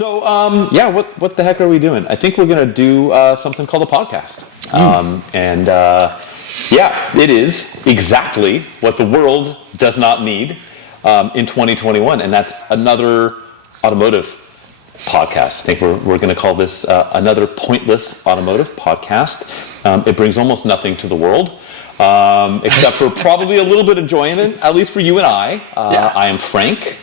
Yeah, what the heck are we doing? I think we're going to do something called a podcast. Yeah, it is exactly what the world does not need in 2021, and that's another automotive podcast. I think we're going to call this another pointless automotive podcast. It brings almost nothing to the world, except for probably a little bit of enjoyment, at least for you and I. I am Frank.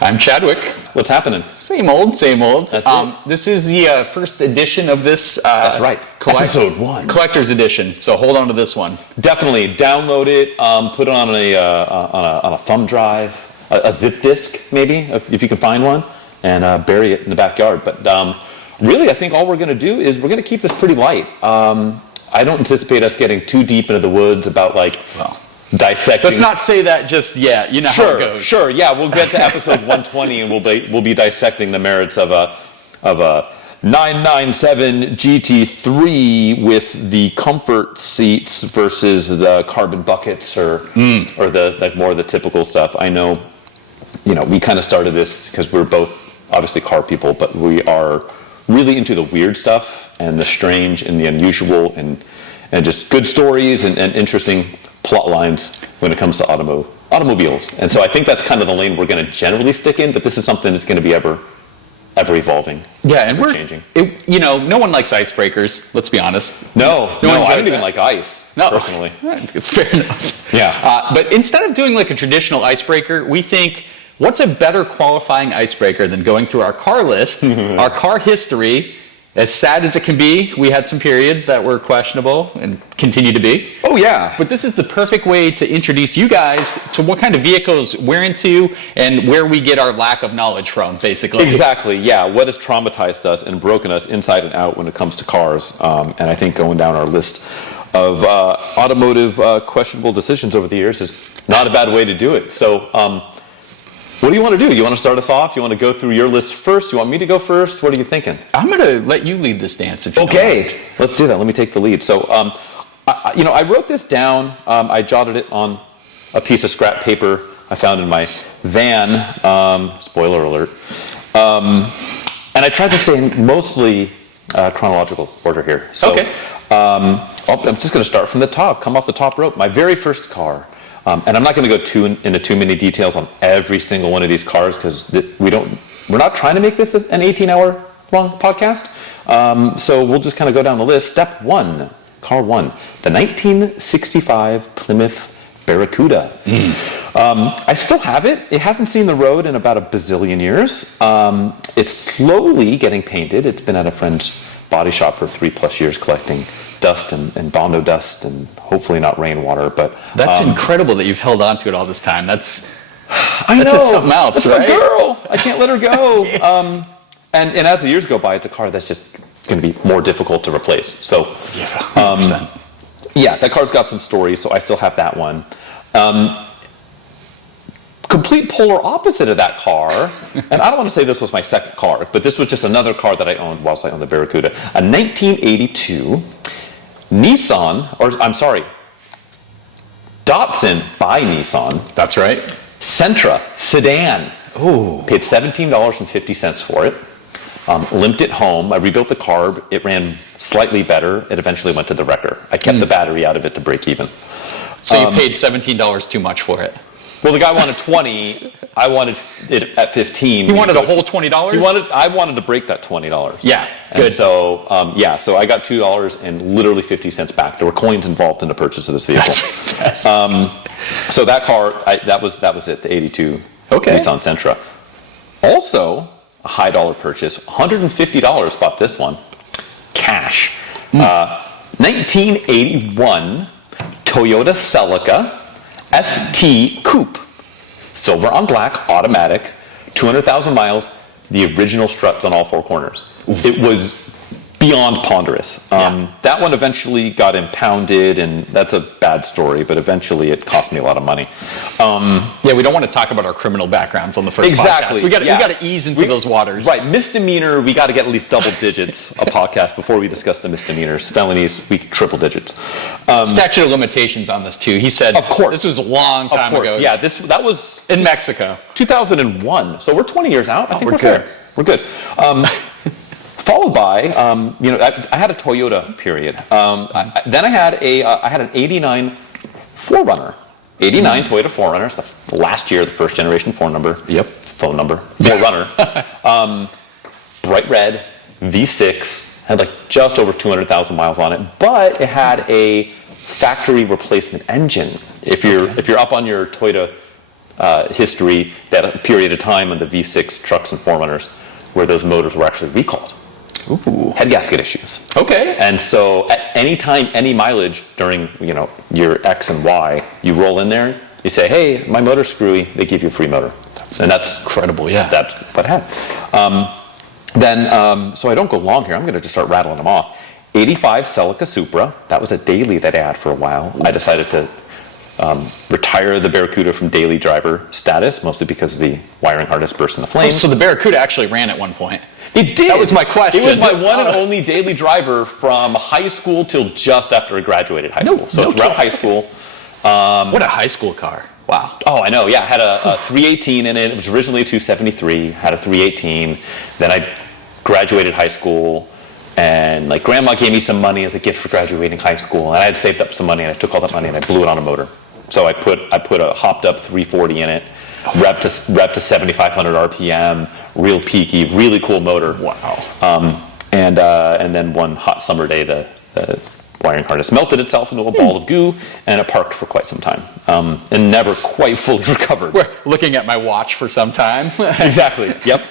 I'm Chadwick. What's happening? Same old, same old. That's it. This is the first edition of this. That's right. Episode 1. Collector's edition. So hold on to this one. Definitely download it. Put it on a thumb drive, a zip disk maybe, if you can find one, and bury it in the backyard. But really, I think all we're going to do is we're going to keep this pretty light. I don't anticipate us getting too deep into the woods about dissecting. Let's not say that just yet. You know how it goes. Sure. Yeah, we'll get to episode 120 and we'll be dissecting the merits of a 997 GT3 with the comfort seats versus the carbon buckets or the more of the typical stuff. I know, we kind of started this because we're both obviously car people, but we are really into the weird stuff and the strange and the unusual and just good stories and interesting plot lines when it comes to automobiles. And so I think that's kind of the lane we're going to generally stick in, but this is something that's going to be ever evolving. Yeah, and we're changing. No one likes icebreakers, let's be honest. No, I don't even like ice, personally. It's fair enough. Yeah. But instead of doing like a traditional icebreaker, we think, what's a better qualifying icebreaker than going through our car list, our car history. As sad as it can be, we had some periods that were questionable and continue to be. Oh, yeah. But this is the perfect way to introduce you guys to what kind of vehicles we're into and where we get our lack of knowledge from, basically. Exactly, yeah. What has traumatized us and broken us inside and out when it comes to cars. And I think going down our list of automotive questionable decisions over the years is not a bad way to do it. So, what do you want to do? You want to start us off? You want to go through your list first? You want me to go first? What are you thinking? I'm going to let you lead this dance if you don't mind. Let's do that. Let me take the lead. So, I wrote this down. I jotted it on a piece of scrap paper I found in my van. Spoiler alert. And I tried to stay in mostly chronological order here. So, okay. I'm just going to start from the top, come off the top rope. My very first car. And I'm not going to go into too many details on every single one of these cars because we're not trying to make this an 18-hour long podcast. So we'll just kind of go down the list. Step 1, car 1, the 1965 Plymouth Barracuda. I still have it. It hasn't seen the road in about a bazillion years. It's slowly getting painted. It's been at a friend's body shop for 3+ years collecting dust and Bondo dust and hopefully not rainwater, but that's incredible that you've held on to it all this time. That's know. Just something else, that's right? My girl. I can't let her go. And as the years go by, it's a car that's just going to be more difficult to replace. So, 100%. Yeah, that car's got some stories, so I still have that one. Complete polar opposite of that car, and I don't want to say this was my second car, but this was just another car that I owned whilst I owned the Barracuda. A 1982 Datsun by Nissan. That's right. Sentra sedan. Ooh. Paid $17.50 for it. Limped it home. I rebuilt the carb. It ran slightly better. It eventually went to the wrecker. I kept the battery out of it to break even. So you paid $17 too much for it. Well, the guy wanted 20. I wanted it at 15. He wanted a whole $20? I wanted to break that $20. Yeah, good. And so, so I got $2 and literally 50 cents back. There were coins involved in the purchase of this vehicle. That's so that car, that was it, the 82 Nissan Sentra. Also, a high dollar purchase, $150 bought this one. Cash. 1981 Toyota Celica ST Coupe, silver on black, automatic, 200,000 miles, the original struts on all 4 corners. It was beyond ponderous. That one eventually got impounded, and that's a bad story, but eventually it cost me a lot of money. We don't want to talk about our criminal backgrounds on the first podcast. We got to ease into those waters. Right, misdemeanor, we got to get at least double digits a podcast before we discuss the misdemeanors. Felonies, we triple digits. Statute of limitations on this too. He said, of course, this was a long time ago. Yeah, that was in Mexico, 2001. So we're 20 years out. I think we're good. We're good. Followed by, I had a Toyota period. Then I had an '89 4Runner. '89 Toyota 4Runner. It's the last year, the first generation phone number. 4Runner. Bright red, V6, had like just over 200,000 miles on it, but it had a factory replacement engine. If you're up on your Toyota history, that period of time when the V6 trucks and 4Runners, where those motors were actually recalled. Ooh. Head gasket issues. Okay. And so at any time, any mileage during your X and Y, you roll in there, you say, hey, my motor's screwy, they give you a free motor. That's incredible, yeah. That's what I had. So I don't go long here, I'm going to just start rattling them off. '85 Celica Supra, that was a daily that I had for a while. I decided to retire the Barracuda from daily driver status, mostly because the wiring harness burst into flames. So the Barracuda actually ran at one point. It did. That was my question. It was my one and only daily driver from high school till just after I graduated high school. So it's around high school. What a high school car. Wow. Oh, I know. Yeah, I had a 318 in it. It was originally a 273. Had a 318. Then I graduated high school, and like grandma gave me some money as a gift for graduating high school, and I had saved up some money, and I took all that money and I blew it on a motor. So I put a hopped up 340 in it, rep to 7,500 RPM, real peaky, really cool motor. Wow. And then one hot summer day, the wiring harness melted itself into a ball of goo, and it parked for quite some time, and never quite fully recovered. We're looking at my watch for some time. Exactly. Yep.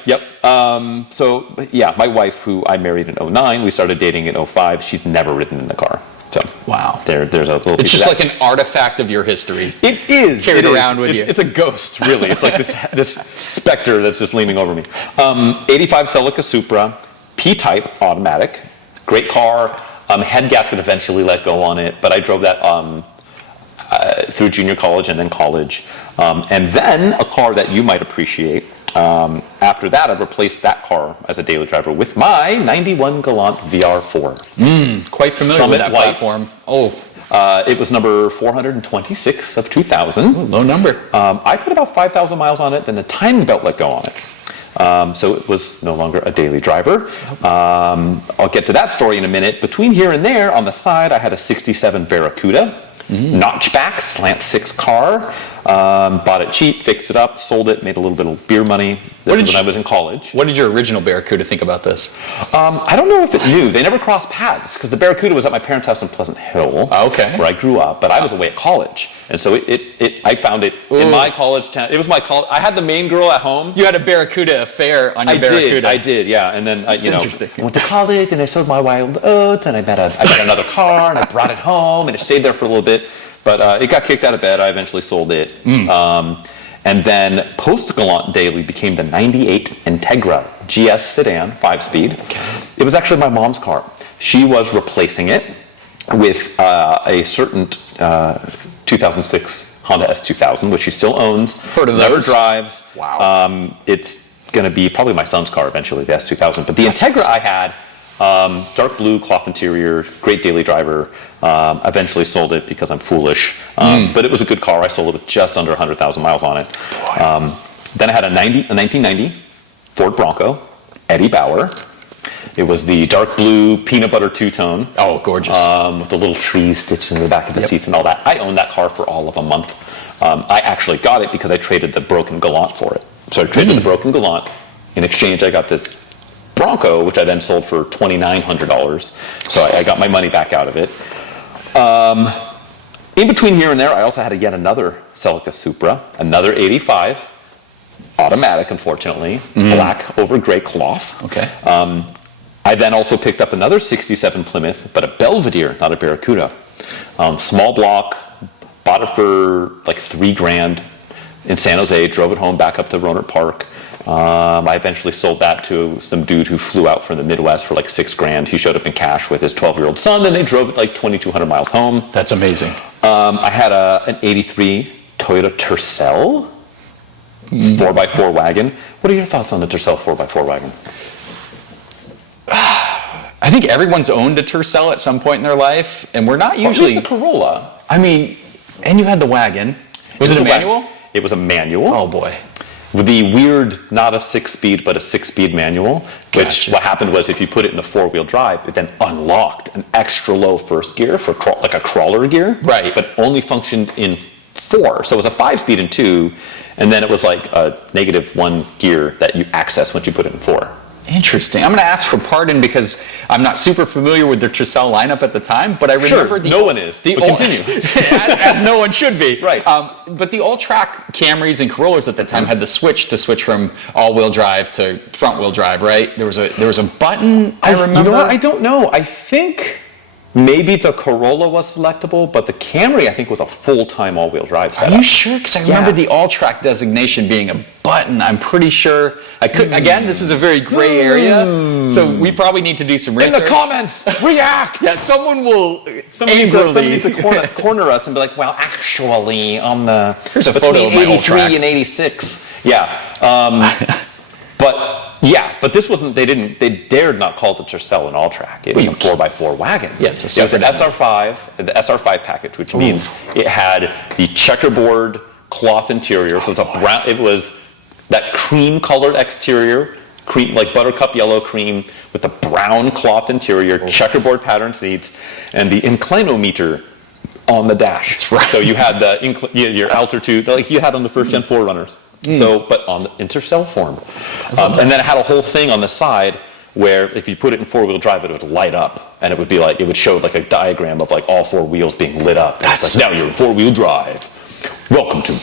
So yeah, my wife, who I married in '09, we started dating in '05. She's never ridden in the car. So wow. There's a little. It's just like an artifact of your history. It is carried around with you. It's a ghost, really. It's like this specter that's just leaning over me. '85 Celica Supra, P-type automatic, great car. Head gasket eventually let go on it, but I drove that through junior college and then college. And then a car that you might appreciate. After that, I replaced that car as a daily driver with my '91 Galant VR4. Quite familiar Summit with that white. platform. Oh. It was number 426 of 2000. Ooh, low number. I put about 5,000 miles on it, then a timing belt let go on it. So it was no longer a daily driver. I'll get to that story in a minute. Between here and there, on the side, I had a '67 Barracuda, notchback, slant six car. Bought it cheap, fixed it up, sold it, made a little bit of beer money. This was when I was in college. What did your original Barracuda think about this? I don't know if it knew. They never crossed paths because the Barracuda was at my parents' house in Pleasant Hill, where I grew up. But I was away at college, and so I found it in my college town. It was my college. I had the main girl at home. You had a Barracuda affair on your Barracuda. I did, yeah. And then I went to college and I sold my wild oats, and I got another car and I brought it home and it stayed there for a little bit. But it got kicked out of bed. I eventually sold it. And then post-Galant daily became the '98 Integra GS sedan, 5-speed. Okay. It was actually my mom's car. She was replacing it with a certain 2006 Honda S2000, which she still owns. Heard of never those? drives. Wow. It's going to be probably my son's car eventually, the S2000. But the Integra I had, dark blue, cloth interior, great daily driver. Eventually sold it because I'm foolish. But it was a good car. I sold it with just under 100,000 miles on it. Then I had a 1990 Ford Bronco, Eddie Bauer. It was the dark blue peanut butter two-tone. Oh, gorgeous. With the little trees stitched in the back of the seats and all that. I owned that car for all of a month. I actually got it because I traded the broken Galant for it. So I traded the broken Galant. In exchange, I got this Bronco, which I then sold for $2,900. So I got my money back out of it. In between here and there, I also had yet another Celica Supra, another '85, automatic, unfortunately, black over gray cloth. Okay. I then also picked up another '67 Plymouth, but a Belvedere, not a Barracuda. Small block, bought it for like $3,000 in San Jose, drove it home back up to Rohnert Park. I eventually sold that to some dude who flew out from the Midwest for like $6,000. He showed up in cash with his 12-year-old son, and they drove it like 2,200 miles home. That's amazing. I had an '83 Toyota Tercel 4x4 wagon. What are your thoughts on the Tercel 4x4 wagon? I think everyone's owned a Tercel at some point in their life, and we're not usually... At least a Corolla. I mean, and you had the wagon. Was it a manual? It was a manual. Oh, boy. with the weird, not a 6-speed, but a 6-speed manual, which Gotcha. what happened was if you put it in a 4-wheel drive, it then unlocked an extra low first gear for like a crawler gear, Right. but only functioned in 4. So it was a 5-speed in 2, and then it was like a -1 gear that you access once you put it in 4. Interesting. I'm going to ask for pardon because I'm not super familiar with the Tercel lineup at the time, but I remember no one is. But continue. as no one should be. Right. But the all-track Camrys and Corollas at the time had the switch to switch from all-wheel drive to front-wheel drive, right? There was a button. I remember. You know what? I don't know. I think maybe the Corolla was selectable, but the Camry I think was a full-time all-wheel drive setup. Are you sure? Because I remember the all-track designation being a button. I'm pretty sure. I could. Again, this is a very gray area, so we probably need to do some research. In the comments, react. Yeah, someone will Somebody angrily needs to corner us and be like, well, actually, on the Here's a between photo of my 83 all-track. and 86. Yeah. But this wasn't. They dared not call the Tercel an all-track. It was a 4x4 wagon. Yeah, it's a It was an separate SR5, the SR5 package, which means it had the checkerboard cloth interior. So it was that cream-colored exterior, cream like buttercup yellow cream with the brown cloth interior, checkerboard pattern seats, and the inclinometer on the dash. That's right. So you had your altitude, like you had on the first-gen 4Runners. So, but on the Intercell form. And then it had a whole thing on the side where if you put it in 4-wheel drive, it would light up. And it would be like, it would show like a diagram of like all 4 wheels being lit up. That's like, now you're in 4-wheel drive. Welcome to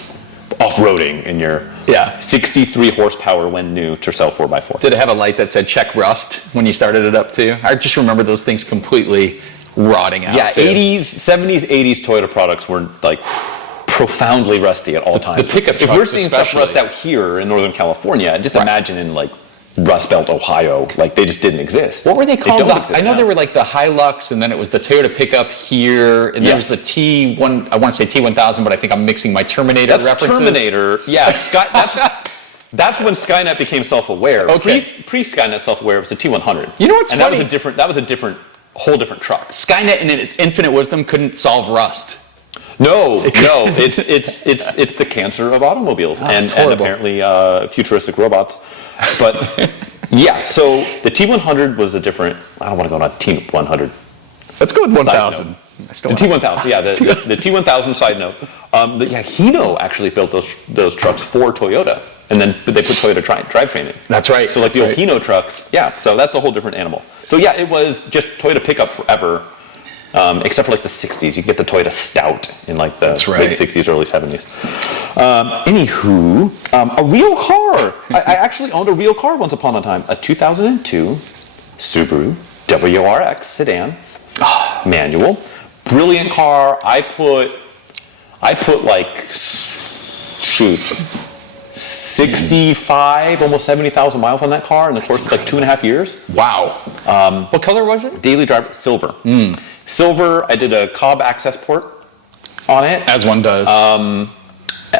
off-roading in your 63 horsepower when new Tercel 4x4. Did it have a light that said check rust when you started it up too? I just remember those things completely rotting out. Yeah, too. 80s, 70s, 80s Toyota products were like profoundly rusty at all times. the pickup If we're trucks seeing stuff especially. rust out here in Northern California, just imagine in like Rust Belt, Ohio, like they just didn't exist. What were they called? don't exist I know now. they were like the Hilux, and then it was the Toyota pickup here, and there was the T1. I want to say T1000, but I think I'm mixing my Terminator That's references. Terminator. Yeah, that's when Skynet became self-aware. Okay. Pre-Skynet self-aware was the T100. You know what's and funny? that was a different whole different truck. Skynet, in its infinite wisdom, couldn't solve rust. No, it's the cancer of automobiles and apparently futuristic robots. But yeah, so the T100 was a different. I don't want to go on a T100. Let's go with Side 1000. note. The T1000, yeah, the T1000 side note. Hino actually built those trucks for Toyota, and then they put Toyota drivetrain in. That's right. So like the old Hino trucks, yeah. So that's a whole different animal. So yeah, it was just Toyota pickup forever, except for like the '60s. You get the Toyota Stout in like the late '60s, early '70s. Anywho, a real car. I actually owned a real car once upon a time. A 2002 Subaru WRX sedan, manual. Brilliant car. I put like 65, almost 70,000 miles on that car in the course of like 2.5 years. Wow. What color was it? Daily driver, silver. Silver. I did a Cobb access port on it. As one does.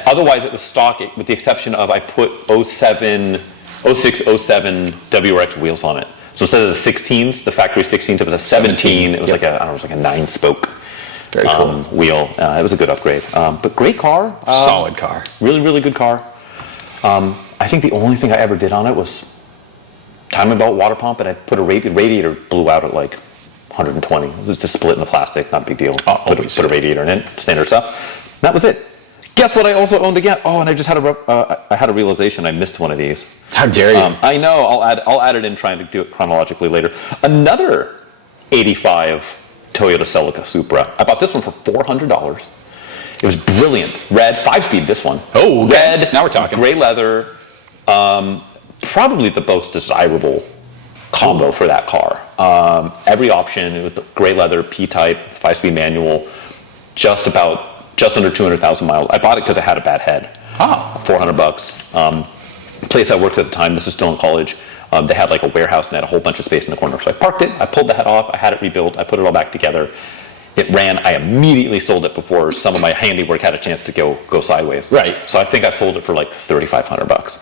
Otherwise, it was stock, with the exception of I put 06, 07 WRX wheels on it. So instead of the 16s, the factory 16s, it was a 17. It was like a 9-spoke wheel. It was a good upgrade. But great car. Solid car. Really, really good car. I think the only thing I ever did on it was timing belt, water pump, and I put a radiator blew out at like 120. It was just split in the plastic, not a big deal. Put a radiator in it, standard stuff. That was it. Guess what I also owned again? Oh, and I just had a realization. I missed one of these. How dare you? I know. I'll add it in, trying to do it chronologically later. Another 85 Toyota Celica Supra. I bought this one for $400. It was brilliant. Red, 5-speed, this one. Oh, red. Now we're talking. Gray leather. Probably the most desirable combo for that car. Every option. It was the gray leather, P-type, 5-speed manual. Just under 200,000 miles. I bought it because I had a bad head. $400. The place I worked at the time, this is still in college, they had like a warehouse and had a whole bunch of space in the corner. So I parked it, I pulled the head off, I had it rebuilt, I put it all back together. It ran, I immediately sold it before some of my handiwork had a chance to go sideways. Right. So I think I sold it for like $3,500.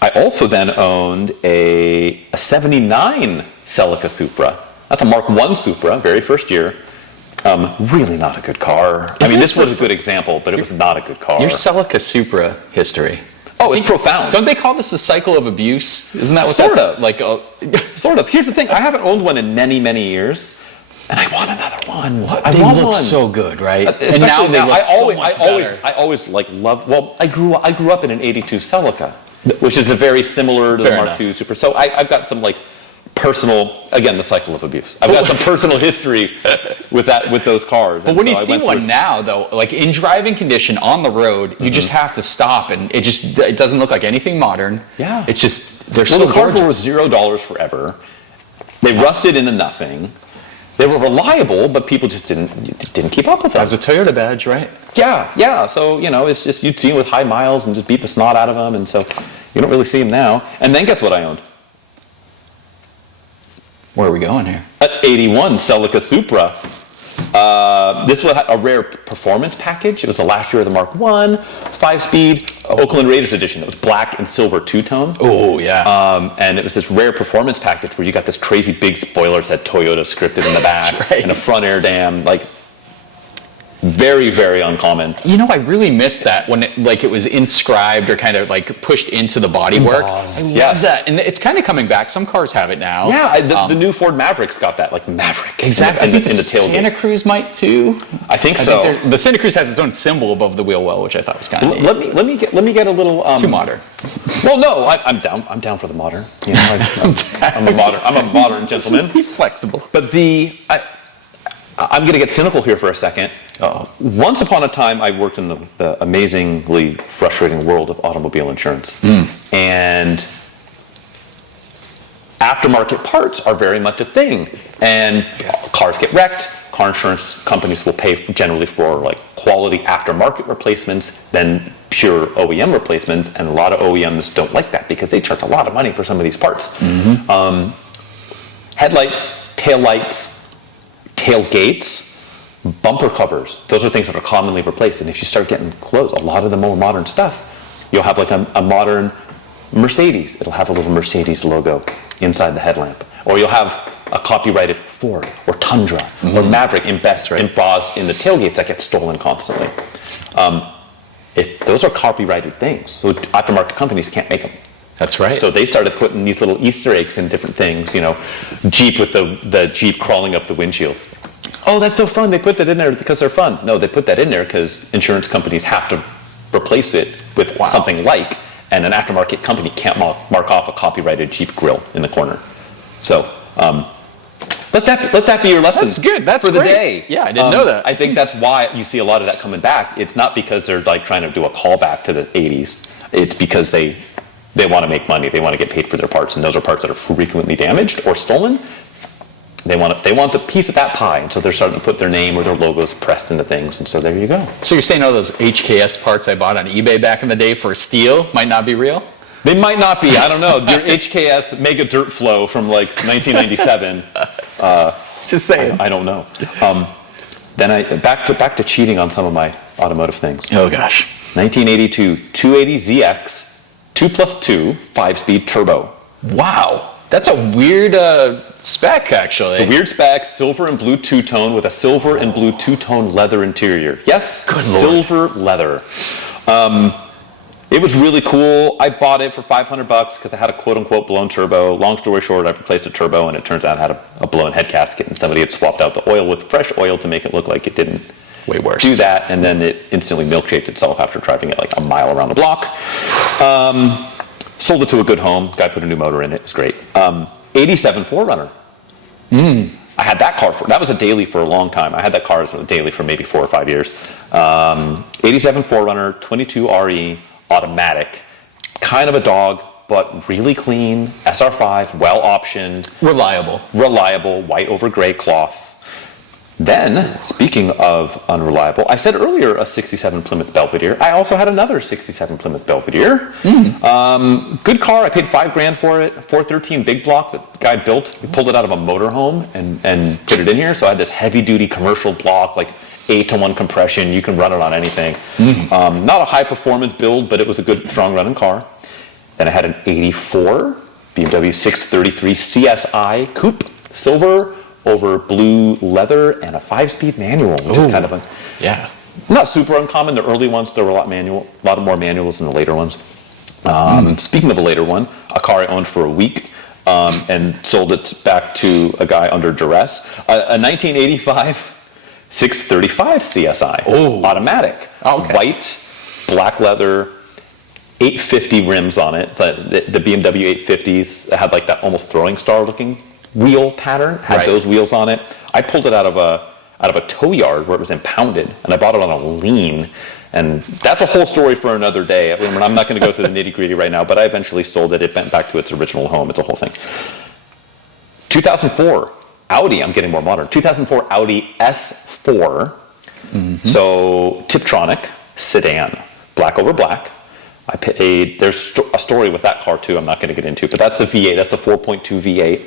I also then owned a 79 Celica Supra. That's a Mark I Supra, very first year. Really not a good car. I mean, this was a good example, but it was not a good car. Your Celica Supra history. Oh, it's profound. Don't they call this the cycle of abuse? Isn't that what Sort that's of. like? Sort of. Here's the thing. I haven't owned one in many, many years, and I want another one. I They want look one. so good, right? Especially And now they look so much better. I always like love. Well, I grew up in an '82 Celica, which is a very similar to the Fair Mark enough. II Super. So I've got some like personal, again, the cycle of abuse. I've got some personal history with those cars. But when you see one now, though, like in driving condition on the road, you just have to stop, and it doesn't look like anything modern. Yeah. It's just they're Well, so the cars were gorgeous. worth $0 forever. They rusted into nothing. They were reliable, but people just didn't keep up with them. As a Toyota badge, right? Yeah. So, it's just, you'd see them with high miles and just beat the snot out of them. And so you don't really see them now. And then guess what I owned? Where are we going here? An 81 Celica Supra. This was a rare performance package. It was the last year of the Mark I, 5-speed, Oakland Raiders edition. It was black and silver two-tone. Oh, yeah. And it was this rare performance package where you got this crazy big spoiler that said Toyota scripted in the back. That's right. And a front air dam. Like, very, very uncommon. I really missed that when it was inscribed or kind of like pushed into the bodywork. I love that. And it's kind of coming back. Some cars have it now. Yeah, the new Ford Mavericks got that, like Maverick. Exactly. In the tailgate. Santa Cruz might too. I think so. The Santa Cruz has its own symbol above the wheel well, which I thought was kind of neat. Let me get a little Too modern. Well, no, I'm down. I'm down for the modern. I'm a modern gentleman. He's flexible. But I'm going to get cynical here for a second. Once upon a time, I worked in the amazingly frustrating world of automobile insurance. And aftermarket parts are very much a thing. And cars get wrecked. Car insurance companies will pay generally for like quality aftermarket replacements than pure OEM replacements. And a lot of OEMs don't like that because they charge a lot of money for some of these parts. Headlights, taillights, tailgates, bumper covers. Those are things that are commonly replaced. And if you start getting close, a lot of the more modern stuff, you'll have like a modern Mercedes. It'll have a little Mercedes logo inside the headlamp. Or you'll have a copyrighted Ford or Tundra or Maverick embossed in the tailgates that get stolen constantly. Those are copyrighted things. So aftermarket companies can't make them. That's right. So they started putting these little Easter eggs in different things, Jeep with the Jeep crawling up the windshield. Oh, that's so fun. They put that in there because they're fun. No, they put that in there because insurance companies have to replace it with something like, and an aftermarket company can't mark off a copyrighted Jeep grill in the corner. So let that be your lesson. That's good. That's for the great. day. Yeah, I didn't know that. I think that's why you see a lot of that coming back. It's not because they're like trying to do a callback to the 80s. It's because they want to make money. They want to get paid for their parts, and those are parts that are frequently damaged or stolen. They want the piece of that pie, and so they're starting to put their name or their logos pressed into things, and so there you go. So you're saying all those HKS parts I bought on eBay back in the day for steel might not be real? They might not be. I don't know. Your HKS Mega Dirt Flow from like 1997. Just saying. I don't know. Then back to cheating on some of my automotive things. Oh gosh. 1982 280ZX 2+2 5-speed turbo. Wow. That's a weird spec, actually. It's a weird spec, silver and blue two-tone with a silver and blue two-tone leather interior. Yes, Good Lord. Silver leather. It was really cool. I bought it for $500 because I had a quote-unquote blown turbo. Long story short, I replaced a turbo, and it turns out I had a blown head gasket, and somebody had swapped out the oil with fresh oil to make it look like it didn't Way worse. do that, and then it instantly milkshaped itself after driving it like a mile around the block. Sold it to a good home. Guy put a new motor in it. It was great. 87 4Runner. I had that car that was a daily for a long time. I had that car as a daily for maybe 4 or 5 years. 87 4Runner, 22 RE, automatic. Kind of a dog, but really clean. SR5, well optioned. Reliable, white over gray cloth. Then, speaking of unreliable, I said earlier a 67 Plymouth Belvedere. I also had another 67 Plymouth Belvedere. Good car. I paid $5,000 for it. 413 big block that the guy built. He pulled it out of a motorhome and put it in here. So I had this heavy-duty commercial block, like 8-to-1 compression. You can run it on anything. Not a high-performance build, but it was a good, strong-running car. Then I had an 84 BMW 633 CSI Coupe, silver, over blue leather, and a 5-speed manual, which is kind of not super uncommon. The early ones, there were a lot more manuals than the later ones. Speaking of a later one, a car I owned for a week and sold it back to a guy under duress. A 1985 635 CSI, automatic, white, black leather, 850 rims on it. So the BMW 850s that had like that almost throwing star looking wheel pattern, had those wheels on it. I pulled it out of a tow yard where it was impounded, and I bought it on a lien. And that's a whole story for another day. I mean, I'm not going to go through the nitty-gritty right now, but I eventually sold it. It went back to its original home. It's a whole thing. 2004 Audi, I'm getting more modern. 2004 Audi S4. So Tiptronic sedan, black over black. I paid, there's a story with that car too I'm not going to get into, but that's the V8, that's the 4.2 V8.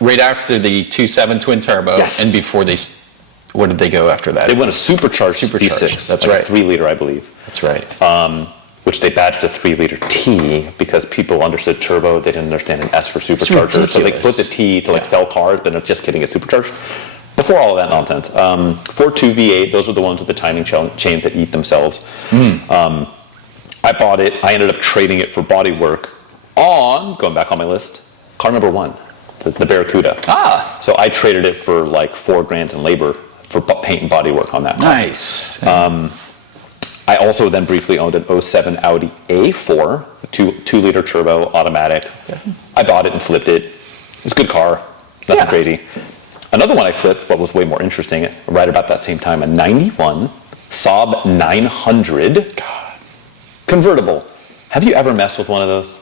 Right after the 2.7 twin turbo, and before they, what did they go after that? They went a supercharged V6. That's like right. A 3-liter, I believe. That's right. Which they badged a 3-liter T because people understood turbo, they didn't understand an S for supercharger, so they put the T to like sell cars, but just kidding, it's supercharged. Before all of that nonsense, 4.2 V8, those are the ones with the timing chains that eat themselves. I bought it. I ended up trading it for body work on, going back on my list, car number 1, the Barracuda. So I traded it for like $4,000 in labor for paint and body work on that car. Nice. I also then briefly owned an 07 Audi A4, a 2-liter turbo automatic. I bought it and flipped it. It was a good car, nothing crazy. Another one I flipped, what was way more interesting, right about that same time, a 91 Saab 900. Convertible. Have you ever messed with one of those?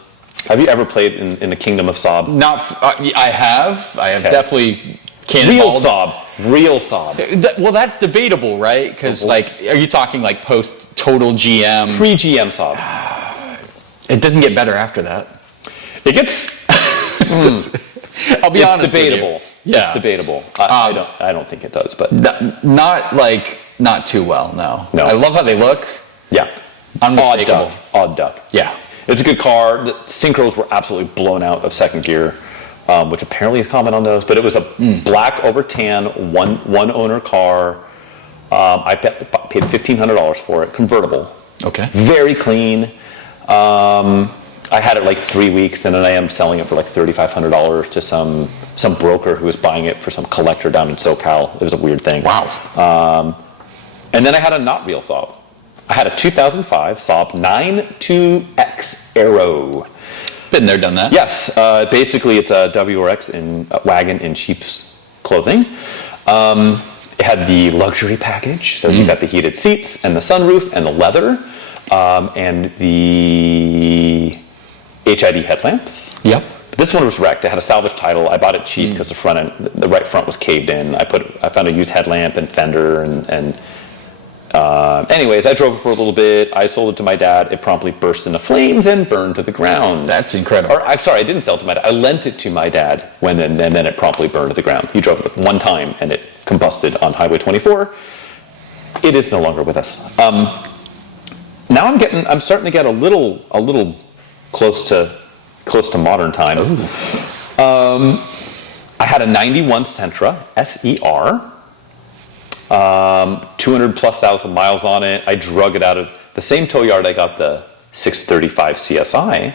Have you ever played in the kingdom of Saab? I have definitely cannonballed. Real Saab. Well, that's debatable, right? Because like, are you talking like post total GM? Pre-GM Saab. It doesn't get better after that. It gets. I'll be honest. Debatable. With you. Yeah. It's debatable. I don't think it does, but not too well. No. I love how they look. Yeah. Unmistakable. Odd duck. Yeah. It's a good car. The synchros were absolutely blown out of second gear, which apparently is common on those. But it was a black over tan, one owner car. I paid $1,500 for it, convertible. Okay. Very clean. I had it like 3 weeks, and then I am selling it for like $3,500 to some broker who was buying it for some collector down in SoCal. It was a weird thing. Wow. And then I had a not real Saab. I had a 2005 Saab 92X Aero. Been there, done that. Yes. Basically, it's a WRX wagon in sheep's clothing. It had the luxury package, so you got the heated seats and the sunroof and the leather and the HID headlamps. Yep. This one was wrecked. It had a salvage title. I bought it cheap because the right front was caved in. I found a used headlamp and fender and anyways, I drove it for a little bit. I sold it to my dad. It promptly burst into flames and burned to the ground. That's incredible. Or I'm sorry, I didn't sell it to my dad. I lent it to my dad and then it promptly burned to the ground. He drove it one time and it combusted on Highway 24. It is no longer with us. Now I'm starting to get a little close to modern times. I had a 91 Sentra SER. 200,000+ miles on it. I drug it out of the same tow yard I got the 635 CSI.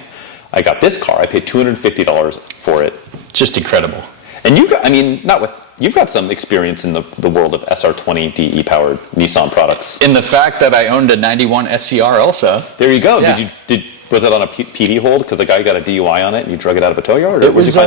I got this car. I paid $250 for it. Just incredible. And you've got some experience in the world of SR20 DE powered Nissan products. In the fact that I owned a 91 SCR also. There you go. Yeah. Was it on a PD hold because the guy got a DUI on it and you drug it out of a tow yard? It was.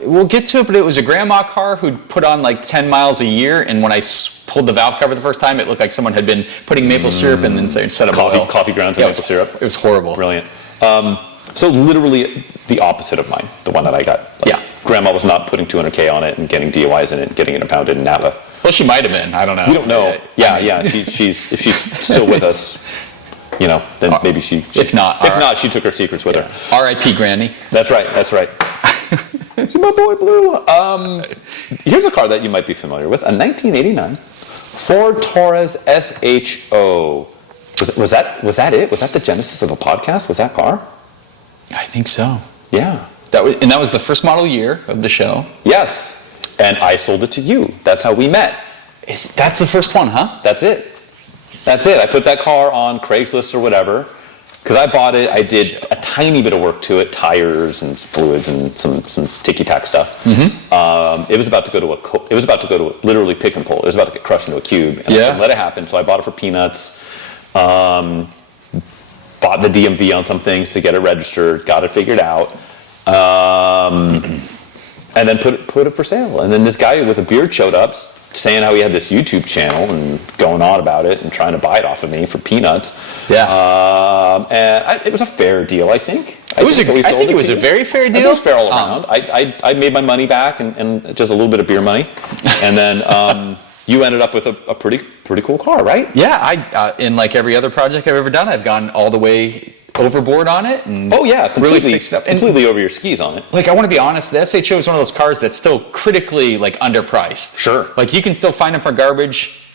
We'll get to it, but it was a grandma car who'd put on like 10 miles a year, and when I pulled the valve cover the first time, it looked like someone had been putting maple syrup in instead of oil. Coffee grounds and maple syrup. It was horrible. Brilliant. So literally the opposite of mine, the one that I got. Grandma was not putting 200K on it and getting DUIs in it and getting it impounded in Napa. Well, she might have been. I don't know. We don't know. If she's still with us, then maybe she. If not, she took her secrets with her. R.I.P. Granny. That's right. My boy Blue. Here's a car that you might be familiar with: a 1989 Ford Taurus SHO. Was that it? Was that the genesis of a podcast? Was that car? I think so. Yeah. That was the first model year of the show. Yes. And I sold it to you. That's how we met. That's the first one, huh? That's it. I put that car on Craigslist or whatever, Because I bought it, I did a tiny bit of work to it, tires and fluids and some ticky-tack stuff. It was about to go to literally pick and pull. It was about to get crushed into a cube, and I couldn't let it happen. So I bought it for peanuts. Bought the DMV on some things to get it registered, got it figured out, and then put it for sale. And then this guy with a beard showed up, saying how he had this YouTube channel and going on about it and trying to buy it off of me for peanuts. Yeah. It was a fair deal, I think. I think it was a very fair deal. It was fair all around. I made my money back and just a little bit of beer money. And then you ended up with a pretty cool car, right? Yeah. In like every other project I've ever done, I've gone all the way overboard on it. And completely really fixed it up. Completely over your skis on it. Like, I want to be honest, the SHO is one of those cars that's still critically like underpriced. Sure. Like, you can still find them for garbage.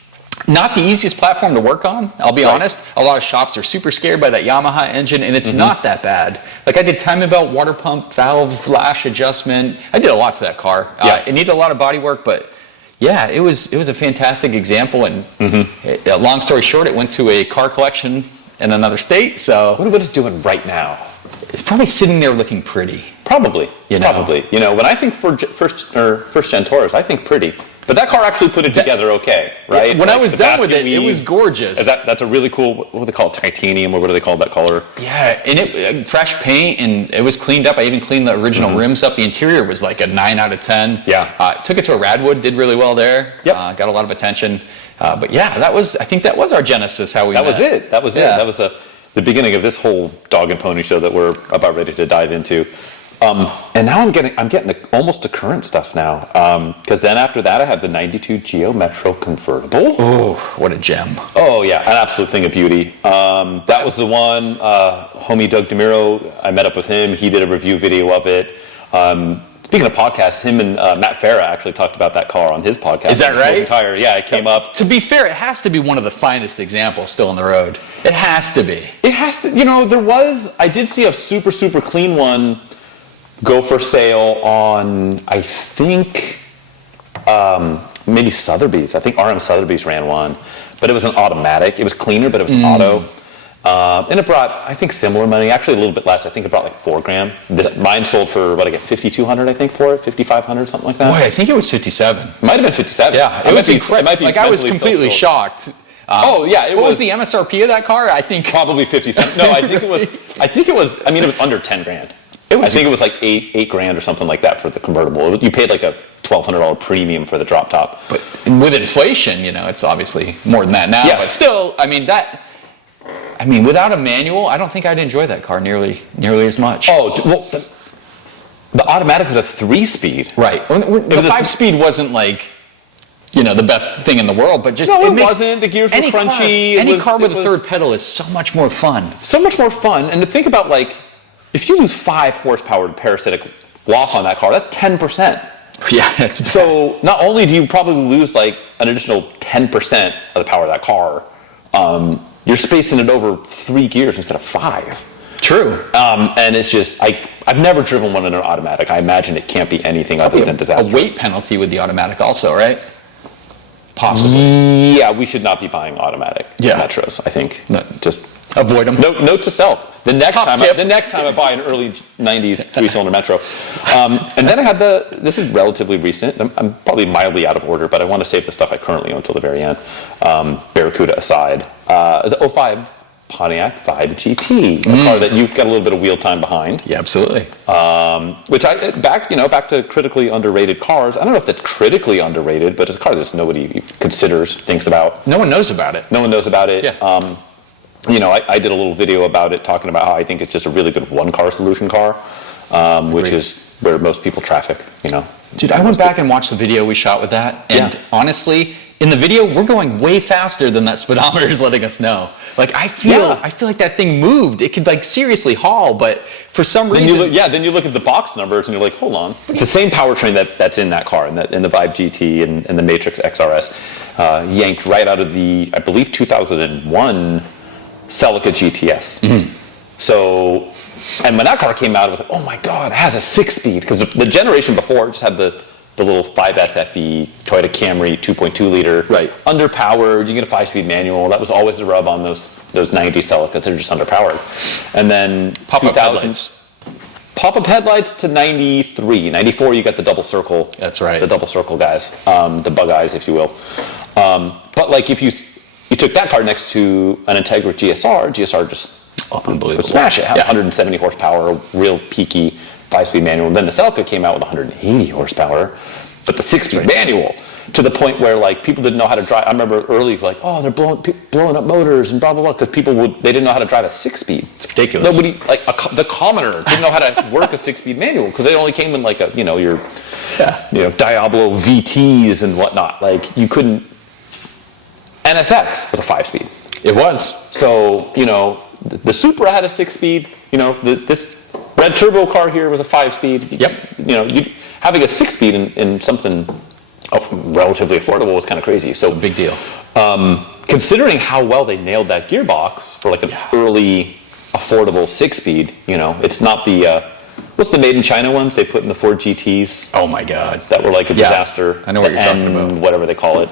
Not the easiest platform to work on, I'll be honest. A lot of shops are super scared by that Yamaha engine, and it's not that bad. Like, I did timing belt, water pump, valve, lash adjustment. I did a lot to that car. It needed a lot of body work, but yeah, it was a fantastic example. And long story short, it went to a car collection in another state. So what is it doing right now? It's probably sitting there looking pretty. Probably. Probably. You know, when I think first gen Taurus, I think pretty. But that car actually put it together okay, right? When I was done with it, it was gorgeous. That's a really cool, what do they call it, titanium, or what do they call that color? Yeah, and it fresh paint, and it was cleaned up. I even cleaned the original rims up. The interior was like a 9 out of 10. Yeah. Took it to a Radwood, did really well there. Yep. Got a lot of attention. But yeah, I think that was our genesis, how we met. That was it. That was the beginning of this whole dog and pony show that we're about ready to dive into. And now I'm getting almost to current stuff now. Because then after that, I had the 92 Geo Metro convertible. Oh, what a gem. Oh, yeah, an absolute thing of beauty. That was the one, homie Doug DeMiro, I met up with him. He did a review video of it. Speaking of podcasts, him and Matt Farah actually talked about that car on his podcast. Is that right? Tire. Yeah, it came up. To be fair, it has to be one of the finest examples still on the road. It has to be. It has to. You know, I did see a super, super clean one go for sale on, I think, maybe Sotheby's. I think RM Sotheby's ran one. But it was an automatic. It was cleaner, but it was auto. And it brought, I think, similar money. Actually, a little bit less. I think it brought like $4,000. Mine sold for, $5,200, I think, for it? $5,500, something like that? Boy, I think it was 57. It might have been 57. Yeah, it was incredible. Like, I was completely shocked. What was the MSRP of that car? I think probably 57. No, I think it was. I mean, it was under 10 grand. I think it was like eight grand or something like that for the convertible. You paid like a $1,200 premium for the drop top. But with inflation, you know, it's obviously more than that now. Yes. But still, I mean, without a manual, I don't think I'd enjoy that car nearly as much. Oh, well, the automatic was a 3-speed. Right. The 5-speed wasn't like, you know, the best thing in the world, but just it wasn't. The gears were crunchy. Any car with a third pedal is so much more fun. So much more fun. And to think about, like, if you lose 5 horsepower parasitic loss on that car, that's 10%. Yeah, it's bad. So not only do you probably lose like an additional 10% of the power of that car, you're spacing it over 3 gears instead of 5. True. And it's just, I've never driven one in an automatic. I imagine it can't be anything other than disastrous. A weight penalty with the automatic also, right? Possibly. Yeah, we should not be buying automatic Metros, I think. No, just avoid them. Note to self. The next time I buy an early 90s 3-cylinder Metro. And then I had this is relatively recent. I'm probably mildly out of order, but I want to save the stuff I currently own until the very end. Barracuda aside. The 05 Pontiac 5 GT, a car that you've got a little bit of wheel time behind. Yeah, absolutely. Which back to critically underrated cars. I don't know if that's critically underrated, but it's a car that nobody considers, thinks about. No one knows about it. No one knows about it. Yeah. I did a little video about it, talking about how I think it's just a really good one-car solution car, which is where most people traffic. You know. Dude, I went back and watched the video we shot with that, and honestly, in the video, we're going way faster than that speedometer is letting us know. Like, I feel like that thing moved. It could, like, seriously haul, but for some reason... Then you look at the box numbers and you're like, hold on. It's the same powertrain that's in that car, in the Vibe GT and the Matrix XRS, yanked right out of the, I believe, 2001 Celica GTS. So, and when that car came out, it was like, oh my God, it has a 6-speed. Because the generation before just had the the little 5S FE Toyota Camry 2.2 liter. Right. Underpowered. You get a 5-speed manual. That was always the rub on those 90 Celicas. They're just underpowered. And then Pop-up headlights. Pop-up headlights to 93. 94, you got the double circle. That's right. The double circle guys. The bug eyes, if you will. But like if you took that car next to an Integra GSR just Unbelievable. would smash it. Had Yeah. 170 horsepower, a real peaky 5-speed manual. And then the Celica came out with 180 horsepower, but the 6-speed manual, to the point where like people didn't know how to drive. I remember early like, oh, they're blowing up motors and blah blah blah, because they didn't know how to drive a 6-speed. It's ridiculous. Nobody the commoner didn't know how to work a 6-speed manual, because they only came in like your Diablo VTs and whatnot. Like you couldn't. NSX was a 5-speed. It was. So the Supra had a 6-speed. This red turbo car here was a 5-speed. Yep. Having a 6-speed in something relatively affordable was kind of crazy. So It's a big deal. Considering how well they nailed that gearbox for like an early affordable 6-speed, it's not the what's the made in China ones they put in the Ford GTs Oh my God. that were like a disaster. I know what you're talking about. Whatever they call it.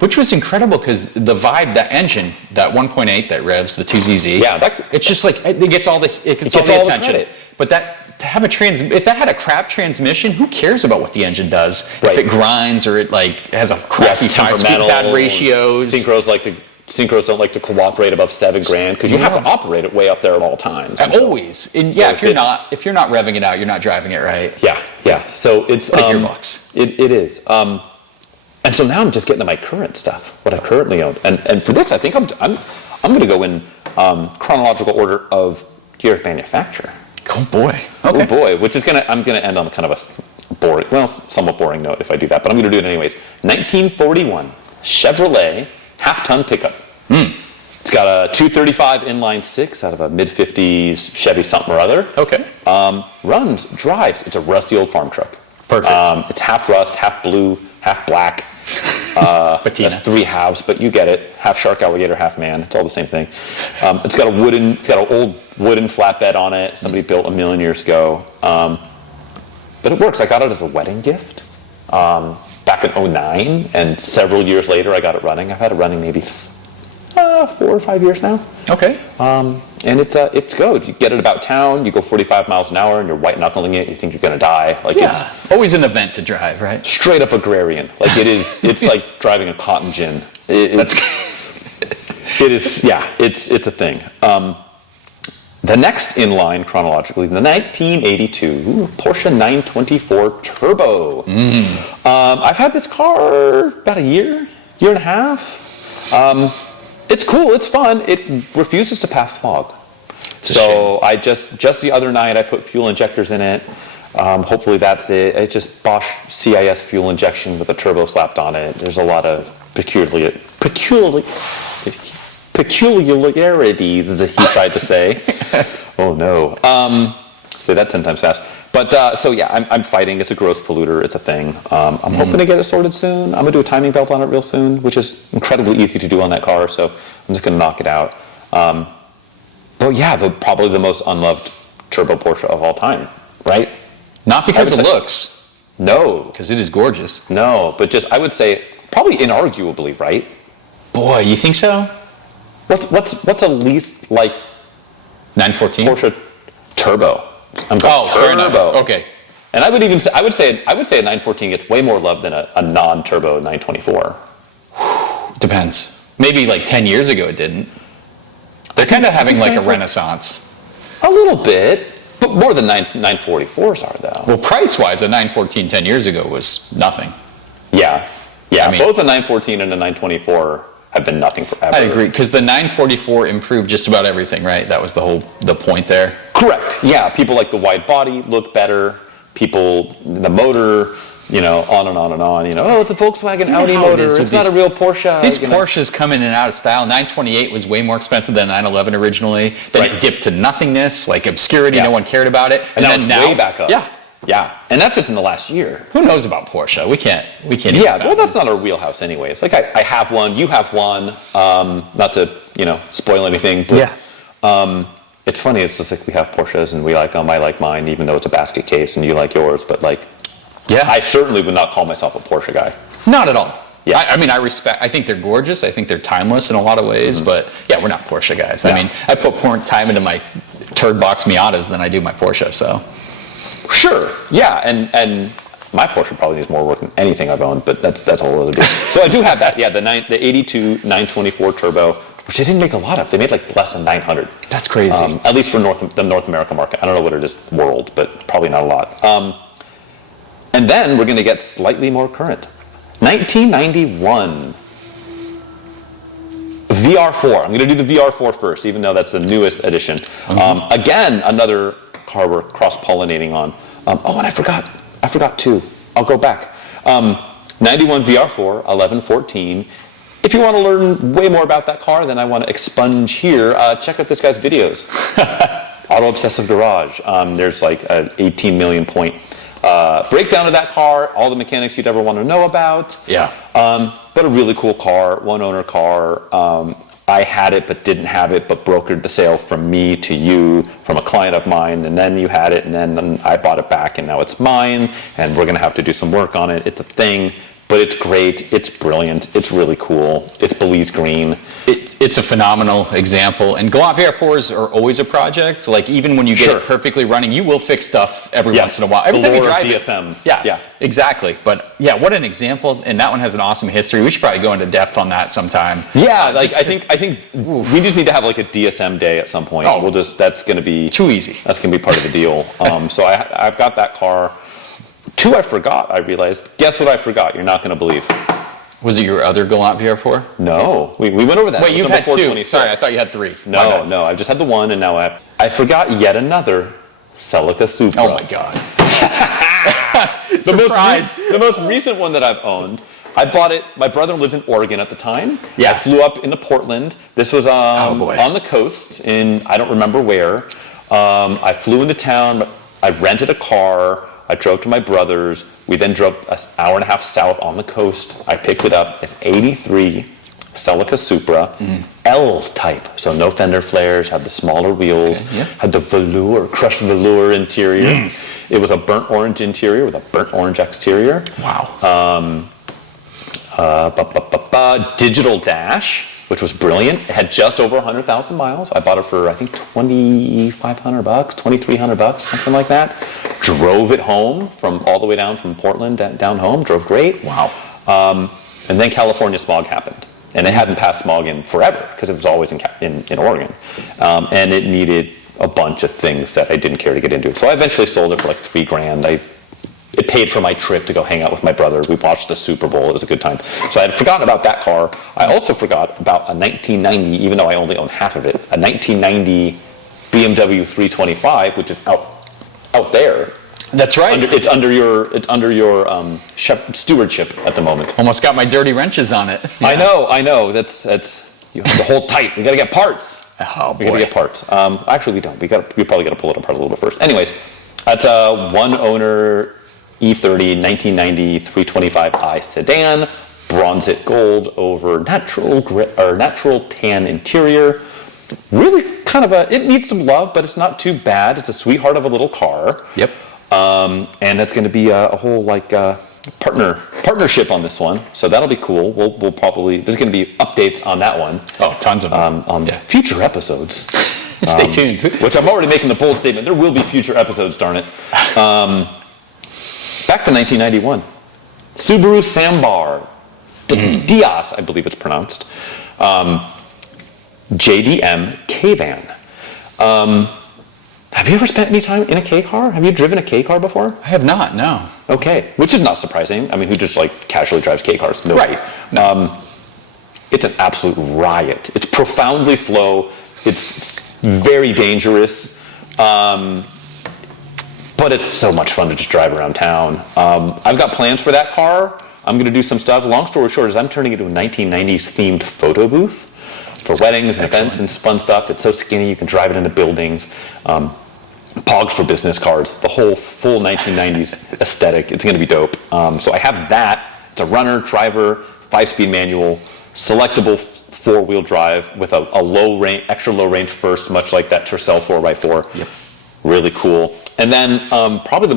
Which was incredible, because the vibe, that engine, that 1.8 that revs, the 2ZZ, it's just like it gets all the attention. credit. But to have if that had a crap transmission, who cares about what the engine does? Right. If it grinds or it like has a crappy 5-speed bad ratios. Synchros don't like to cooperate above $7,000, because you have to operate it way up there at all times. Always. And if you're not revving it out, you're not driving it right. Yeah. So it's What a gearbox. It is. And so now I'm just getting to my current stuff, what I currently own. And for this, I think I'm going to go in chronological order of year of manufacture. Oh boy. Okay. Oh boy, I'm going to end on kind of a boring, somewhat boring note if I do that, but I'm going to do it anyways. 1941 Chevrolet half-ton pickup. It's got a 235 inline 6 out of a mid-50s Chevy something or other. Okay. Drives. It's a rusty old farm truck. Perfect. It's half rust, half blue, half black. Patina. That's 3 halves, but you get it. Half shark, alligator, half man. It's all the same thing. It's got an old wooden flatbed on it. Somebody built a million years ago. But it works. I got it as a wedding gift back in 2009, and several years later I got it running. I've had it running maybe 4 or 5 years now. Okay. And it's good. You get it about town, you go 45 miles an hour, and you're white knuckling it. You think you're going to die. It's always an event to drive, right? Straight up agrarian. Like it is. It's like driving a cotton gin. It is. Yeah. It's a thing. The next in line chronologically, the 1982 Porsche 924 Turbo. I've had this car about a year and a half. It's cool. It's fun. It refuses to pass fog. So I just the other night I put fuel injectors in it. Hopefully that's it. It's just Bosch CIS fuel injection with a turbo slapped on it. There's a lot of peculiarities, as he tried to say. Oh no. Say that 10 times fast. But so yeah, I'm fighting. It's a gross polluter. It's a thing. I'm hoping to get it sorted soon. I'm gonna do a timing belt on it real soon, which is incredibly easy to do on that car. So I'm just gonna knock it out. But yeah, probably the most unloved turbo Porsche of all time, right? Not because of looks. No, because it is gorgeous. No, but just I would say probably inarguably, right? Boy, you think so? What's a least like 914 Porsche turbo? I'm going fair enough. turbo. Okay. And I would say a 914 gets way more love than a non-turbo 924. Depends. Maybe like 10 years ago it didn't. They're kind of having like a renaissance. A little bit, but more than 944s are though. Well, price-wise, a 914 10 years ago was nothing. Yeah. I mean, both a 914 and a 924 have been nothing forever. I agree, because the 944 improved just about everything, right? That was the point there. Correct. Yeah, people like the wide body, look better. People, the motor, on and on and on. Oh, it's a Volkswagen Audi motor. It's not a real Porsche. These Porsches come in and out of style. 928 was way more expensive than 911 originally. Then it dipped to nothingness, like obscurity. No one cared about it. And then now way back up. Yeah. Yeah, and that's just in the last year. Who knows about Porsche? We can't. Yeah, well, that's not our wheelhouse anyway. It's like I have one, you have one. Not to spoil anything, but it's funny. It's just like we have Porsches and we like them. I like mine, even though it's a basket case, and you like yours. But like, Yeah. I certainly would not call myself a Porsche guy. Not at all. Yeah. I mean, I think they're gorgeous. I think they're timeless in a lot of ways, but yeah, we're not Porsche guys. Yeah. I mean, I put more time into my turd box Miatas than I do my Porsche, so. Sure. Yeah, and my Porsche probably needs more work than anything I've owned, but that's a whole other deal. So I do have that. Yeah, the 82 924 turbo, which they didn't make a lot of. They made like less than 900. That's crazy. At least for the North America market. I don't know what it is world, but probably not a lot. And then we're going to get slightly more current. 1991 VR4. I'm going to do the VR4 first, even though that's the newest edition. Again, another car we're cross-pollinating on. Oh, and I forgot two. I'll go back. 91 VR4, 1114. If you want to learn way more about that car than I want to expunge here, check out this guy's videos. Auto Obsessive Garage. There's like an 18 million point breakdown of that car, all the mechanics you'd ever want to know about. Yeah. But a really cool car, one owner car. I had it but didn't have it, but brokered the sale from me to you, from a client of mine, and then you had it, and then I bought it back, and now it's mine, and we're going to have to do some work on it. It's a thing, but it's great, it's brilliant, it's really cool, it's Belize green. It's a phenomenal example, and Galant VR4s are always a project. Like, even when you get Sure. it perfectly running, you will fix stuff every Yes. once in a while. Every The time you lore of drive it. DSM. Yeah, Yeah. exactly. But yeah, what an example, and that one has an awesome history. We should probably go into depth on that sometime. Yeah, like I think we just need to have like a DSM day at some point. Oh. That's going to be Too easy. That's going to be part of the deal. So I've got that car. Two I forgot, I realized. Guess what I forgot? You're not going to believe. Was it your other Galant VR4? No, we went over that. Wait, It was you've number had two. 426. Sorry, I thought you had three. No, I just had the one, and now I forgot yet another Celica Supra. Oh my God. Surprise! The most recent one that I've owned. I bought it. My brother lived in Oregon at the time. Yeah. I flew up into Portland. This was boy. on the coast in I don't remember where. I flew into town. I rented a car. I drove to my brother's. We then drove an hour and a half south on the coast. I picked it up. It's 83 Celica Supra, L type, so no fender flares, had the smaller wheels, had the velour, crushed velour interior. It was a burnt orange interior with a burnt orange exterior. Wow. Digital dash, which was brilliant. It had just over 100,000 miles. I bought it for, I think, $2,500, $2,300, something like that. Drove it home from all the way down from Portland down home. Drove great. Wow. And then California smog happened. And it hadn't passed smog in forever because it was always in Oregon. And it needed a bunch of things that I didn't care to get into. So I eventually sold it for like $3,000. It paid for my trip to go hang out with my brother. We watched the Super Bowl. It was a good time. So I had forgotten about that car. I also forgot about a 1990, even though I only own half of it, a 1990 BMW 325, which is out there. That's right. It's under your stewardship at the moment. Almost got my dirty wrenches on it. Yeah. I know. That's you have to hold tight. We got to get parts. Oh, We got to get parts. Actually, we don't. We probably got to pull it apart a little bit first. Anyways, that's a one owner E30 1990 325i sedan, bronzite gold over natural tan interior. Really kind of it needs some love, but it's not too bad. It's a sweetheart of a little car. Yep. And that's going to be a whole partnership on this one, so that'll be cool. We'll probably there's going to be updates on that one. Oh, tons of them. On future episodes. Stay tuned. Which I'm already making the bold statement. There will be future episodes, darn it. Back to 1991. Subaru Sambar. Diaz, I believe it's pronounced. JDM K-Van. Have you ever spent any time in a K car? Have you driven a K car before? I have not, no. Okay, which is not surprising. I mean, who just like casually drives K cars? Nobody. Right. It's an absolute riot. It's profoundly slow. It's very dangerous. But it's so much fun to just drive around town. I've got plans for that car. I'm going to do some stuff. Long story short is I'm turning it into a 1990s themed photo booth for weddings and events and fun stuff. It's so skinny you can drive it into buildings. Pogs for business cards. The whole full 1990s aesthetic. It's going to be dope. So I have that. It's a runner, driver, 5-speed manual, selectable 4-wheel drive with a low range, extra low range first, much like that Tercel 4x4. Yep. Really cool. And then probably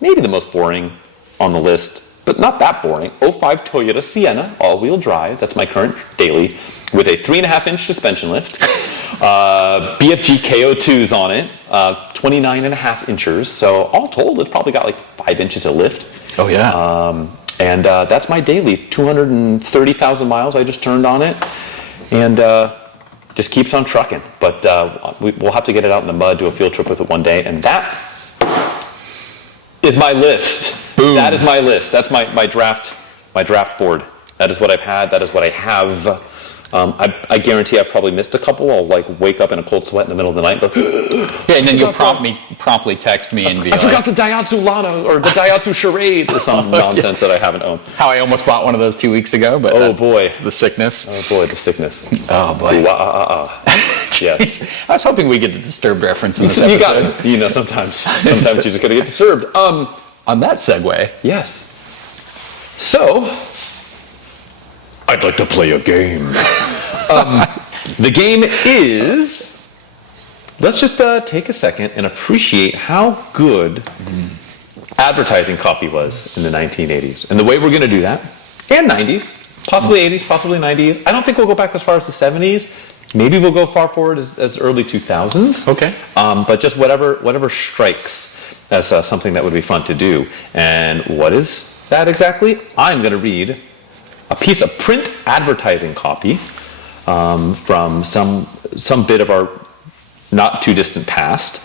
maybe the most boring on the list, but not that boring. '05 Toyota Sienna, all-wheel drive. That's my current daily, with a 3.5-inch suspension lift. BFG KO2s on it, 29.5 inches. So all told, it's probably got like 5 inches of lift. Oh yeah. And that's my daily. 230,000 miles I just turned on it, and just keeps on trucking. But we'll have to get it out in the mud, do a field trip with it one day, and that is my list. Boom. That is my list. That's my draft board. That is what I've had. That is what I have. I guarantee I've probably missed a couple. I'll like wake up in a cold sweat in the middle of the night, but Yeah, and then you'll promptly text me and be I like, forgot the Daihatsu Lana or the Daihatsu Charade or some nonsense that I haven't owned. how I almost bought one of those 2 weeks ago, but Oh boy. the sickness. Oh boy, the sickness. Oh boy. Ooh, Yes. I was hoping we get a Disturbed reference in this You episode. got it. Sometimes you just gotta get disturbed. On that segue, Yes. So, I'd like to play a game. The game is, let's just take a second and appreciate how good advertising copy was in the 1980s. And the way we're going to do that, and 90s, possibly 80s, possibly 90s. I don't think we'll go back as far as the 70s. Maybe we'll go far forward as early 2000s. Okay. But just whatever strikes as something that would be fun to do. And what is that exactly? I'm going to read a piece of print advertising copy from some bit of our not too distant past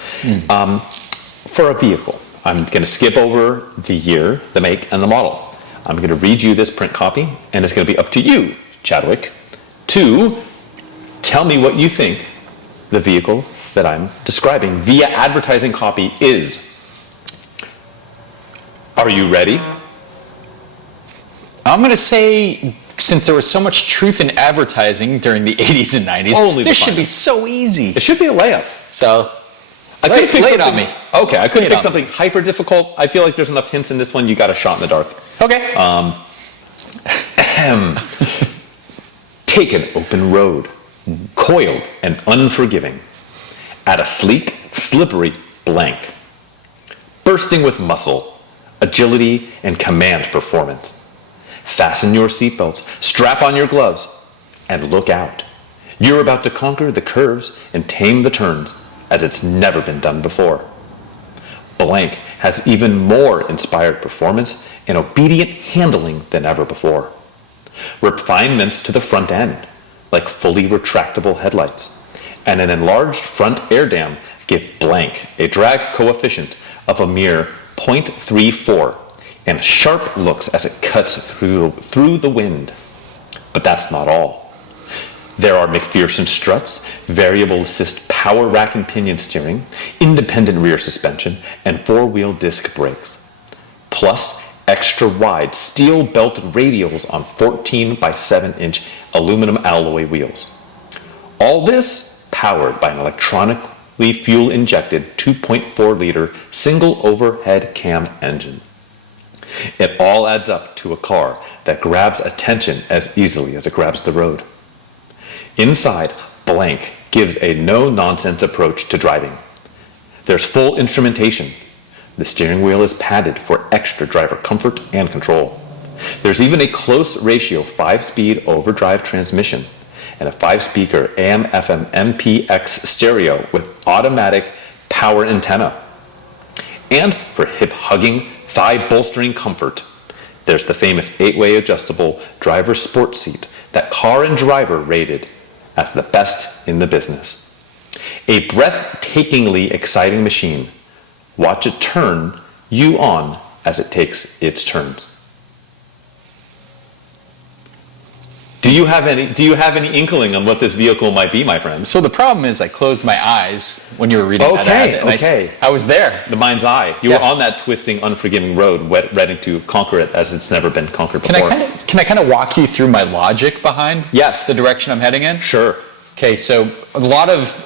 for a vehicle. I'm going to skip over the year, the make, and the model. I'm going to read you this print copy, and it's going to be up to you, Chadwick, to tell me what you think the vehicle that I'm describing via advertising copy is. Are you ready? I'm going to say, since there was so much truth in advertising during the 80s and 90s, Only this the should be so easy. It should be a layup. So, I lay could've picked it on something- me. Okay, I couldn't Lay it pick on something hyper difficult. I feel like there's enough hints in this one. You got a shot in the dark. Okay. Take an open road, coiled and unforgiving, at a sleek, slippery blank, bursting with muscle, agility, and command performance. Fasten your seatbelts, strap on your gloves, and look out. You're about to conquer the curves and tame the turns as it's never been done before. Blank has even more inspired performance and obedient handling than ever before. Refinements to the front end, like fully retractable headlights, and an enlarged front air dam give Blank a drag coefficient of a mere 0.34 and sharp looks as it cuts through the wind. But that's not all. There are McPherson struts, variable assist power rack and pinion steering, independent rear suspension, and four-wheel disc brakes. Plus, extra wide steel belted radials on 14 by 7-inch aluminum alloy wheels. All this powered by an electronically fuel-injected 2.4-liter single overhead cam engine. It all adds up to a car that grabs attention as easily as it grabs the road. Inside, Blank gives a no-nonsense approach to driving. There's full instrumentation. The steering wheel is padded for extra driver comfort and control. There's even a close ratio 5-speed overdrive transmission and a 5-speaker AM/FM MPX stereo with automatic power antenna. And for hip-hugging, thigh-bolstering comfort, there's the famous 8-way adjustable driver sport seat that Car and Driver rated as the best in the business. A breathtakingly exciting machine. Watch it turn you on as it takes its turns. Do you have any inkling on what this vehicle might be, my friends? So the problem is I closed my eyes when you were reading that Okay, ad. And okay. I was there. The mind's eye. You Yeah. were on that twisting, unforgiving road, ready to conquer it as it's never been conquered Can before. I kind of walk you through my logic behind Yes. the direction I'm heading in? Sure. Okay, so a lot of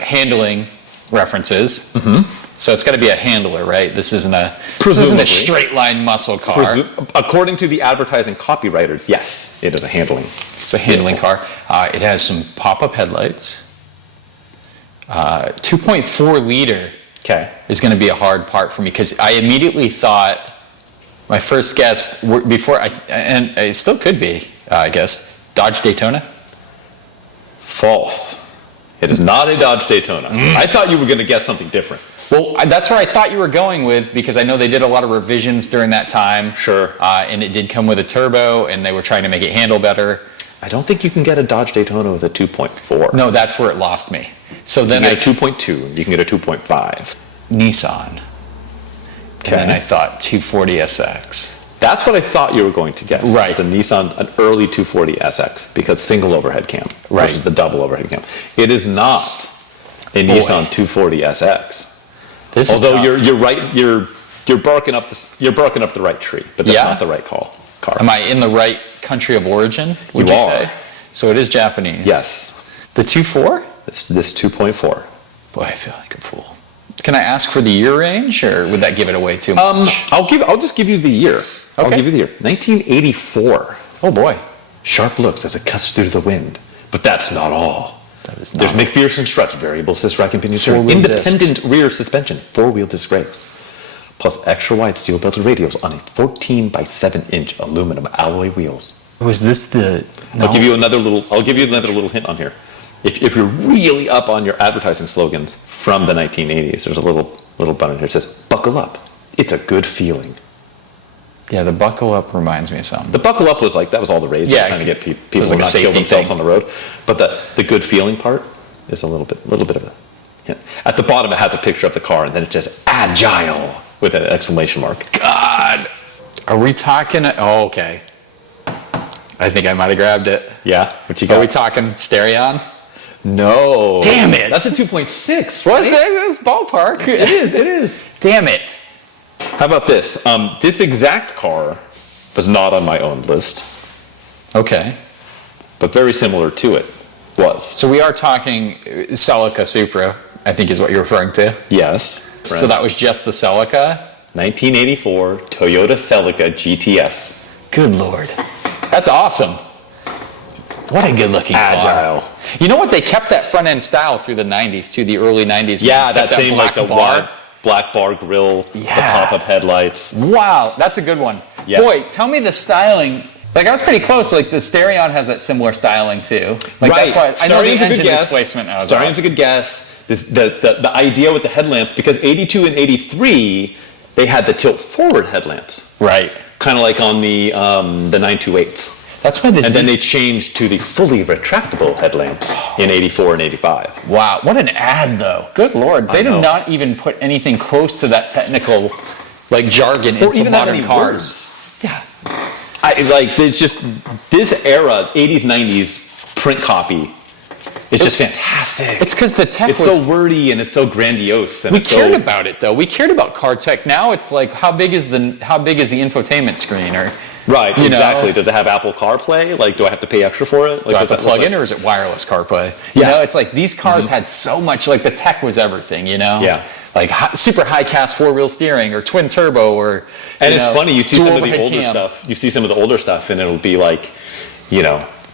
handling references. Mm-hmm. So it's got to be a handler, right? This isn't a Presumably. straight line muscle car. According to the advertising copywriters, yes, it is a handling. It's a handling car. It has some pop-up headlights. 2.4 liter Okay. is going to be a hard part for me because I immediately thought My first guess before and it still could be, I guess, Dodge Daytona. False. It is not a Dodge Daytona. I thought you were going to guess something different. Well, that's where I thought you were going with, because I know they did a lot of revisions during that time. Sure. And it did come with a turbo, and they were trying to make it handle better. I don't think you can get a Dodge Daytona with a 2.4. No, that's where it lost me. So You then can get a 2.2. You can get a 2.5. Nissan. Okay. And then I thought 240 SX. That's what I thought you were going to guess. Right. It's a Nissan, an early 240 SX, because single overhead cam Right. versus the double overhead cam. It is not a Nissan 240 SX. This is Although tough. you're right, you're barking up the right tree, but that's not the right car. Am I in the right country of origin? Would You you are. say? So it is Japanese. Yes. The 2.4? This 2.4. Boy, I feel like a fool. Can I ask for the year range, or would that give it away too much? I'll just give you the year. I'll Okay. give you the year. 1984. Oh boy. Sharp looks as it cuts through the wind. But that's not all. That is not There's McPherson struts, variable assist rack and pinion steering, Four-wheel independent discs. rear suspension, four-wheel disc brakes, plus extra wide steel belted radials on a 14 by 7 inch aluminum alloy wheels. Was this the... No. I'll give you another little hint on here. If you're really up on your advertising slogans from the 1980s, there's a little button here that says, "Buckle up. It's a good feeling." Yeah, the buckle up reminds me of something. The buckle up was that was all the rage. Yeah, trying to get people was to like a not kill safety themselves thing. on the road. But the good feeling part is a little bit of a hint. At the bottom, it has a picture of the car, and then it says "agile" with an exclamation mark. God! Are we talking... Oh, okay. I think I might have grabbed it. Yeah, what you Are got? we talking Stereon? No. Damn it. That's a 2.6. Was right? it? It was ballpark. It is. Damn it. How about this? This exact car was not on my own list, Okay. but very similar to it was. So we are talking Celica Supra, I think is what you're referring to. Yes. So that was just the Celica? 1984 Toyota Celica GTS. Good Lord. That's awesome. What a good looking car. Agile. You know what? They kept that front end style through the 90s too, the early 90s. Yeah, Kept that same black like the bar. wide black bar grill, Yeah. the pop-up headlights. Wow, that's a good one. Yes. Boy, tell me the styling. Like I was pretty close. Like the Stereon has that similar styling too. Like Right. that's why I know the Starion's a good engine guess. displacement. I was Starion's a good guess. The idea with the headlamps, because 82 and 83, they had the tilt forward headlamps, right. kind of like on the 928s. That's why this. And then they changed to the fully retractable headlamps in 84 and 85. Wow, what an ad though. Good Lord. They I do know. not even put anything close to that technical like jargon Or into even that modern many cars. words. Yeah. There's just this era, 80s, 90s print copy. It's just fantastic. It's because the tech It's was... so wordy and it's so grandiose. And we it's cared so, about it though. We cared about car tech. Now it's like how big is the infotainment screen, or Right, you know? exactly. Does it have Apple CarPlay? Like, do I have to pay extra for it? Like, do I have does to that look plug in, like- or is it wireless CarPlay? You Yeah. know, it's like these cars had so much, like the tech was everything, you know? Yeah. Like super high cast 4-wheel steering or twin turbo or... And it's funny, you see some of the dual older overhead cam. stuff. You see some of the older stuff, and it'll be like,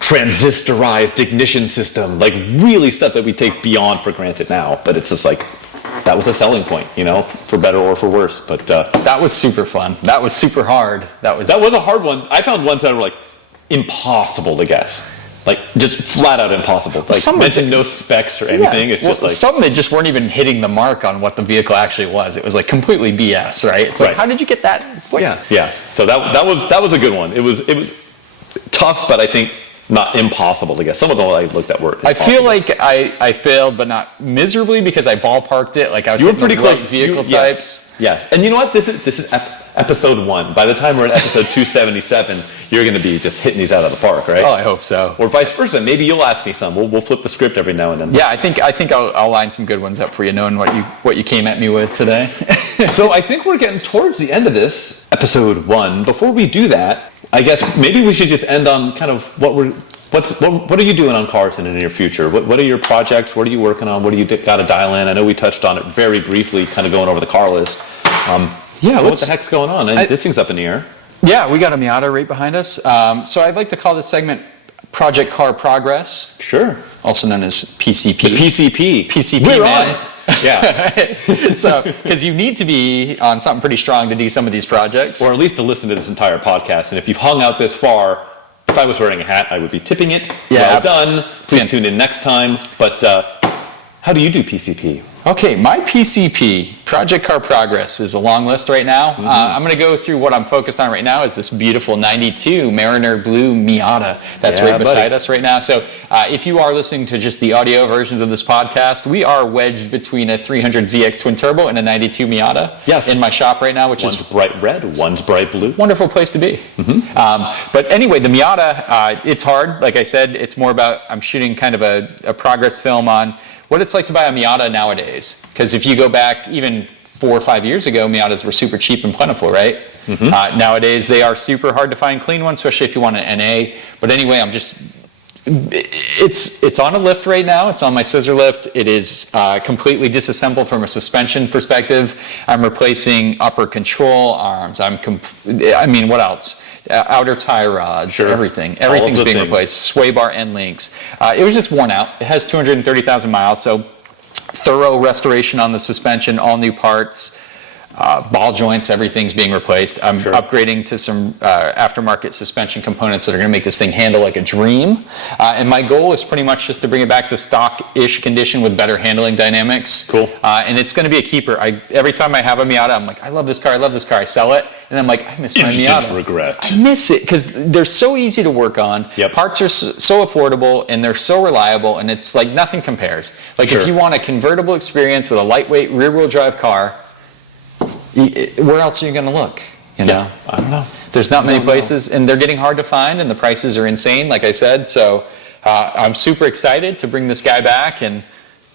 transistorized ignition system, like really stuff that we take beyond for granted now. But it's just like, that was a selling point, for better or for worse. But That was super fun. That was super hard. That was a hard one. I found ones that were like impossible to guess. Like just flat out impossible. Like Some of mention it- no specs or anything. It's just like some that just weren't even hitting the mark on what the vehicle actually was. It was like completely BS, right? It's like, Right. how did you get that? What? yeah. So that was a good one. It was tough, but I think not impossible to guess. Some of them I looked at were I feel impossible. like I failed, but not miserably, because I ballparked it. Like I was You were hitting pretty the right close. vehicle Yes. types. Yes. And you know what? This is episode 1. By the time we're at episode 277, you're going to be just hitting these out of the park, right? Oh, I hope so. Or vice versa. Maybe you'll ask me some. We'll flip the script every now and then. Yeah, I think I'll line some good ones up for you, knowing what you came at me with today. So I think we're getting towards the end of this episode 1. Before we do that, I guess maybe we should just end on kind of what are you doing on cars in the near future? What are your projects? What are you working on? What do you got to dial in? I know we touched on it very briefly, kind of going over the car list. What the heck's going on? And this thing's up in the air. Yeah, we got a Miata right behind us. So I'd like to call this segment Project Car Progress, Sure. also known as PCP. The PCP. PCP, We're man. on Yeah. So, because you need to be on something pretty strong to do some of these projects. Or at least to listen to this entire podcast. And if you've hung out this far, if I was wearing a hat, I would be tipping it. Yeah, well done. Please tune in next time. But how do you do PCP? Okay, my PCP, Project Car Progress, is a long list right now. I'm going to go through what I'm focused on right now is this beautiful 92 Mariner Blue Miata that's right beside us right now. So if you are listening to just the audio versions of this podcast, we are wedged between a 300ZX Twin Turbo and a 92 Miata in my shop right now, which one's is bright red, one's bright blue. Wonderful place to be. But anyway, the Miata, it's hard. Like I said, it's more about I'm shooting kind of a progress film on what it's like to buy a Miata nowadays. Because if you go back even 4 or 5 years ago, Miatas were super cheap and plentiful, right? Nowadays, they are super hard to find clean ones, especially if you want an NA. But anyway, it's on a lift right now. It's on my scissor lift. It is completely disassembled from a suspension perspective. I'm replacing upper control arms. I mean, what else? Outer tie rods, everything. Everything's being replaced. Sway bar end links. It was just worn out. It has 230,000 miles, so thorough restoration on the suspension, all new parts. Ball joints, everything's being replaced. I'm upgrading to some aftermarket suspension components that are going to make this thing handle like a dream. And my goal is pretty much just to bring it back to stock-ish condition with better handling dynamics. Cool. And it's going to be a keeper. Every time I have a Miata, I'm like, I love this car, I love this car. I sell it, and I'm like, I miss my Miata. Instant regret. I miss it because they're so easy to work on. Parts are so affordable, and they're so reliable, and it's like nothing compares. Like if you want a convertible experience with a lightweight rear-wheel drive car, where else are you going to look? You know, I don't know. There's not many places, and they're getting hard to find, and the prices are insane, like I said. So I'm super excited to bring this guy back, and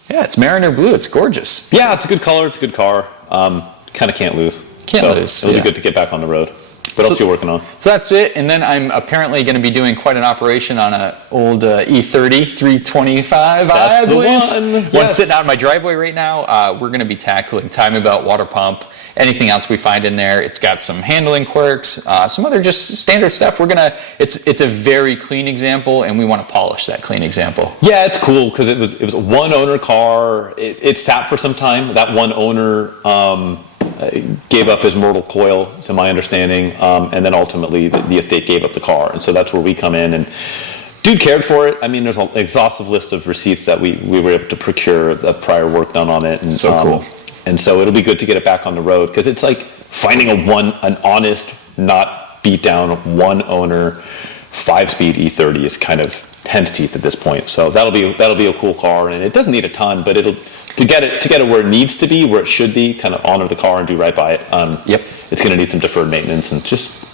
it's Mariner Blue. It's gorgeous. Yeah, it's a good color. It's a good car. Kind of can't lose. Can't lose. It'll be good to get back on the road. What else are you working on? So that's it, and then I'm apparently going to be doing quite an operation on an old E30 325. That's the one. One sitting out in my driveway right now. We're going to be tackling timing belt, water pump, anything else we find in there. It's got some handling quirks, some other just standard stuff. It's a very clean example, and we want to polish that clean example. Yeah, it's cool because it was a one owner car. It sat for some time. That one owner gave up his mortal coil, to my understanding, and then ultimately the estate gave up the car, and so that's where we come in. And dude cared for it. I mean, there's an exhaustive list of receipts that we were able to procure of prior work done on it, and so cool. And so it'll be good to get it back on the road because it's like finding an honest, not beat down one owner 5-speed E30 is kind of hen's teeth at this point. So that'll be a cool car, and it doesn't need a ton, but to get it where it needs to be, where it should be, kind of honor the car and do right by it. It's going to need some deferred maintenance and just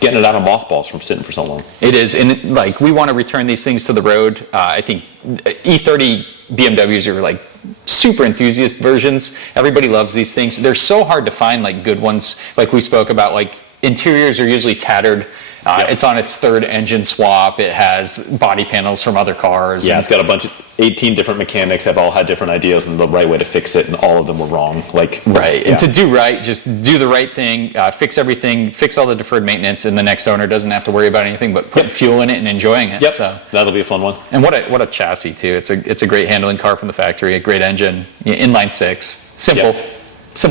getting it out of mothballs from sitting for so long. It is, and we want to return these things to the road. I think E30 BMWs are like super enthusiast versions. Everybody loves these things. They're so hard to find like good ones. Like we spoke about, like interiors are usually tattered. It's on its third engine swap. It has body panels from other cars. Yeah, it's got a bunch of 18 different mechanics have all had different ideas on the right way to fix it, and all of them were wrong. And to do right, just do the right thing, fix everything, fix all the deferred maintenance, and the next owner doesn't have to worry about anything but putting fuel in it and enjoying it. So that'll be a fun one. And what a chassis too. It's a great handling car from the factory. A great engine, inline six, simple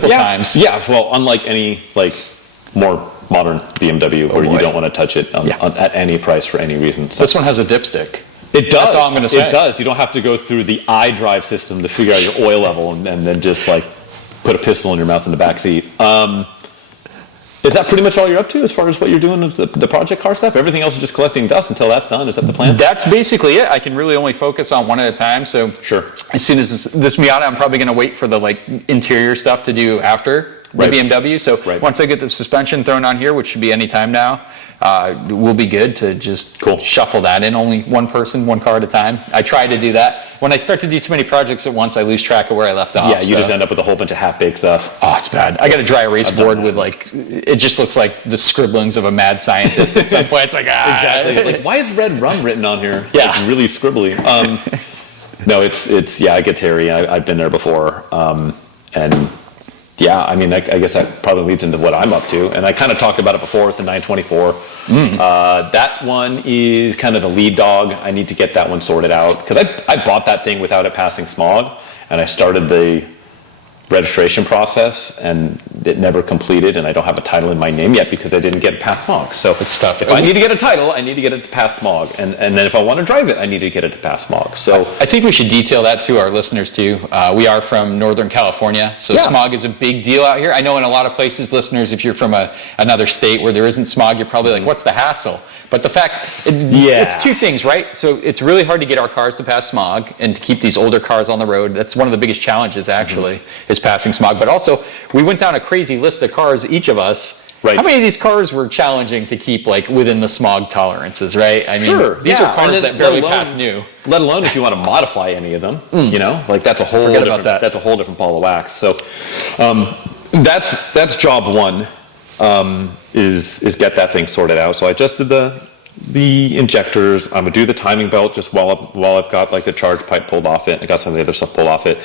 times. Yeah, well, unlike any more modern BMW where you don't want to touch it at any price for any reason. So. This one has a dipstick. It does. That's all I'm going to say. It does. You don't have to go through the iDrive system to figure out your oil level and then just put a pistol in your mouth in the back seat. Is that pretty much all you're up to as far as what you're doing with the project car stuff? Everything else is just collecting dust until that's done. Is that the plan? That's basically it. I can really only focus on one at a time. So as soon as this Miata, I'm probably going to wait for the interior stuff to do after the BMW. So once I get the suspension thrown on here, which should be any time now, we'll be good to just shuffle that in. Only one person, one car at a time. I try to do that. When I start to do too many projects at once, I lose track of where I left off. Yeah, you just end up with a whole bunch of half-baked stuff. Oh, it's bad. I got a dry erase board with it just looks like the scribblings of a mad scientist at some point. It's like, Exactly. It's like, why is red rum written on here? Yeah. It's really scribbly. No, it's I get Terry. I've been there before. And yeah, I mean, I guess that probably leads into what I'm up to. And I kind of talked about it before with the 924. That one is kind of the lead dog. I need to get that one sorted out because I bought that thing without it passing smog, and I started the registration process, and it never completed, and I don't have a title in my name yet because I didn't get past smog. So it's tough. If I need to get a title, I need to get it to pass smog, and then if I want to drive it, I need to get it to pass smog. So I think we should detail that to our listeners too. We are from Northern California, so smog is a big deal out here. I know in a lot of places, listeners, if you're from another state where there isn't smog, you're probably like, what's the hassle? But the fact, it's two things, right? So it's really hard to get our cars to pass smog and to keep these older cars on the road. That's one of the biggest challenges, actually, is passing smog. But also, we went down a crazy list of cars, each of us. Right. How many of these cars were challenging to keep like within the smog tolerances, right? I mean, these are cars that barely pass new. Let alone if you want to modify any of them, you know, like that's a whole different, that's a whole different ball of wax. So that's job one. Is get that thing sorted out. So I just did the injectors. I'm gonna do the timing belt just while I've got like the charge pipe pulled off it. I got some of the other stuff pulled off it.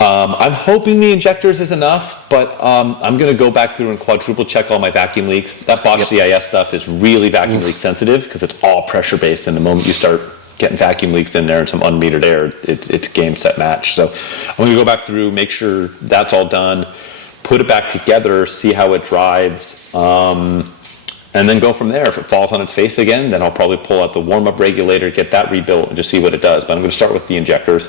I'm hoping the injectors is enough, but I'm gonna go back through and quadruple check all my vacuum leaks. That Bosch CIS stuff is really vacuum leak sensitive because it's all pressure based, and the moment you start getting vacuum leaks in there and some unmetered air, it's game set match. So I'm gonna go back through, make sure that's all done, put it back together, see how it drives, and then go from there. If it falls on its face again, then I'll probably pull out the warm-up regulator, get that rebuilt, and just see what it does. But I'm going to start with the injectors.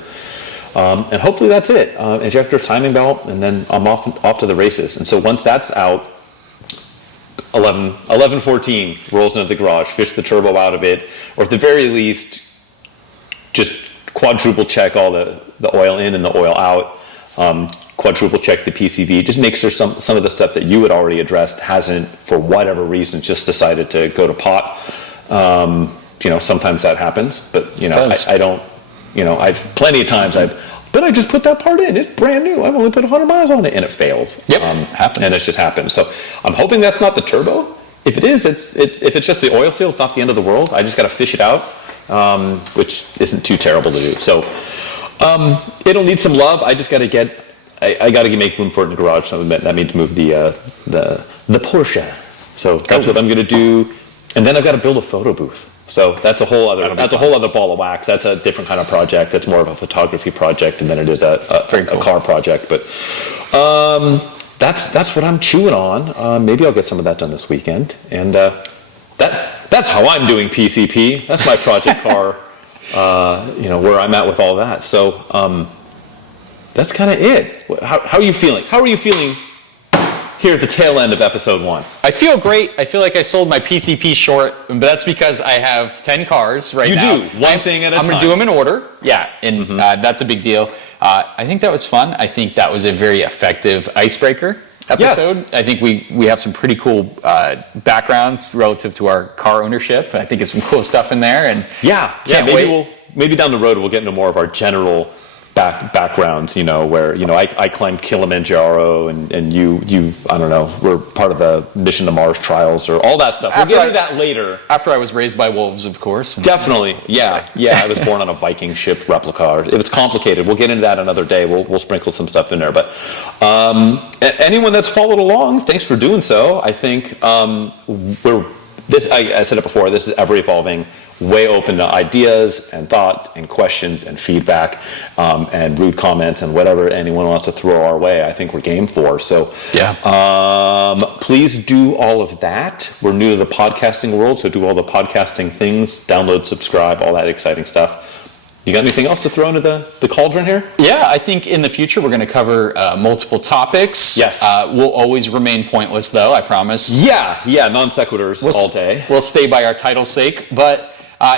And hopefully that's it. Injector, timing belt, and then I'm off to the races. And so once that's out, 11:14 rolls into the garage, fish the turbo out of it, or at the very least, just quadruple check all the oil in and the oil out. Quadruple check the PCV, just make sure some of the stuff that you had already addressed hasn't, for whatever reason, just decided to go to pot. You know, sometimes that happens, but you know, I don't, you know, I've plenty of times but I just put that part in, it's brand new, I've only put 100 miles on it, and it fails. Yep, happens. And it's just happened. So I'm hoping that's not the turbo. If it is, if it's just the oil seal, it's not the end of the world. I just got to fish it out, which isn't too terrible to do. So it'll need some love. I just got to get. I got to make room for it in the garage, so that means move the Porsche. So that's what I'm going to do, and then I've got to build a photo booth. So that's a whole other ball of wax. That's a different kind of project. That's more of a photography project, and then it is a car project. But that's what I'm chewing on. Maybe I'll get some of that done this weekend, and that's how I'm doing PCP. That's my project car. You know where I'm at with all that. So. That's kind of it. How are you feeling? How are you feeling here at the tail end of episode 1? I feel great. I feel like I sold my PCP short, but that's because I have 10 cars now. You do, one thing at a time. I'm going to do them in order. Yeah, and that's a big deal. I think that was fun. I think that was a very effective icebreaker episode. Yes. I think we have some pretty cool backgrounds relative to our car ownership. I think it's some cool stuff in there. And maybe down the road we'll get into more of our general backgrounds, you know, where, you know, I climbed Kilimanjaro and you I don't know, we're part of the Mission to Mars trials or all that stuff. We'll get into that later. After I was raised by wolves, of course. Definitely. Yeah. I was born on a Viking ship replica. If it's complicated, we'll get into that another day. We'll sprinkle some stuff in there. But anyone that's followed along, thanks for doing so. I think I said it before, this is ever evolving. Way open to ideas and thoughts and questions and feedback and rude comments and whatever anyone wants to throw our way. I think we're game for. So please do all of that. We're new to the podcasting world, so do all the podcasting things. Download, subscribe, all that exciting stuff. You got anything else to throw into the cauldron here? Yeah, I think in the future we're going to cover multiple topics. Yes. We'll always remain pointless, though, I promise. Yeah, non sequiturs all day. We'll stay by our title's sake, but...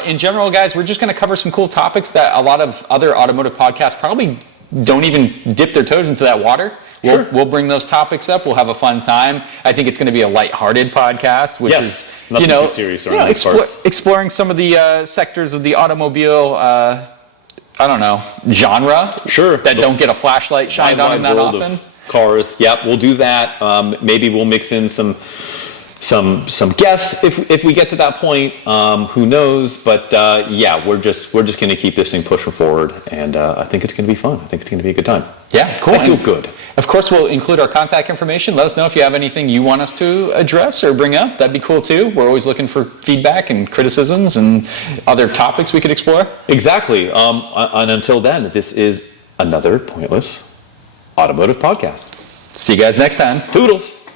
in general, guys, we're just going to cover some cool topics that a lot of other automotive podcasts probably don't even dip their toes into that water. We'll bring those topics up. We'll have a fun time. I think it's going to be a light-hearted podcast, which is nothing too serious around these parts. Exploring some of the sectors of the automobile, genre. That don't get a flashlight shined on them that often. Cars. Yep, we'll do that. Maybe we'll mix in some guests if we get to that point. Who knows? But we're just going to keep this thing pushing forward, and I think it's going to be fun. I think it's going to be a good time. Yeah, cool. I feel good. Of course, we'll include our contact information. Let us know if you have anything you want us to address or bring up. That'd be cool too. We're always looking for feedback and criticisms and other topics we could explore. Exactly. And until then, this is another pointless Automotive Podcast. See you guys next time. Toodles.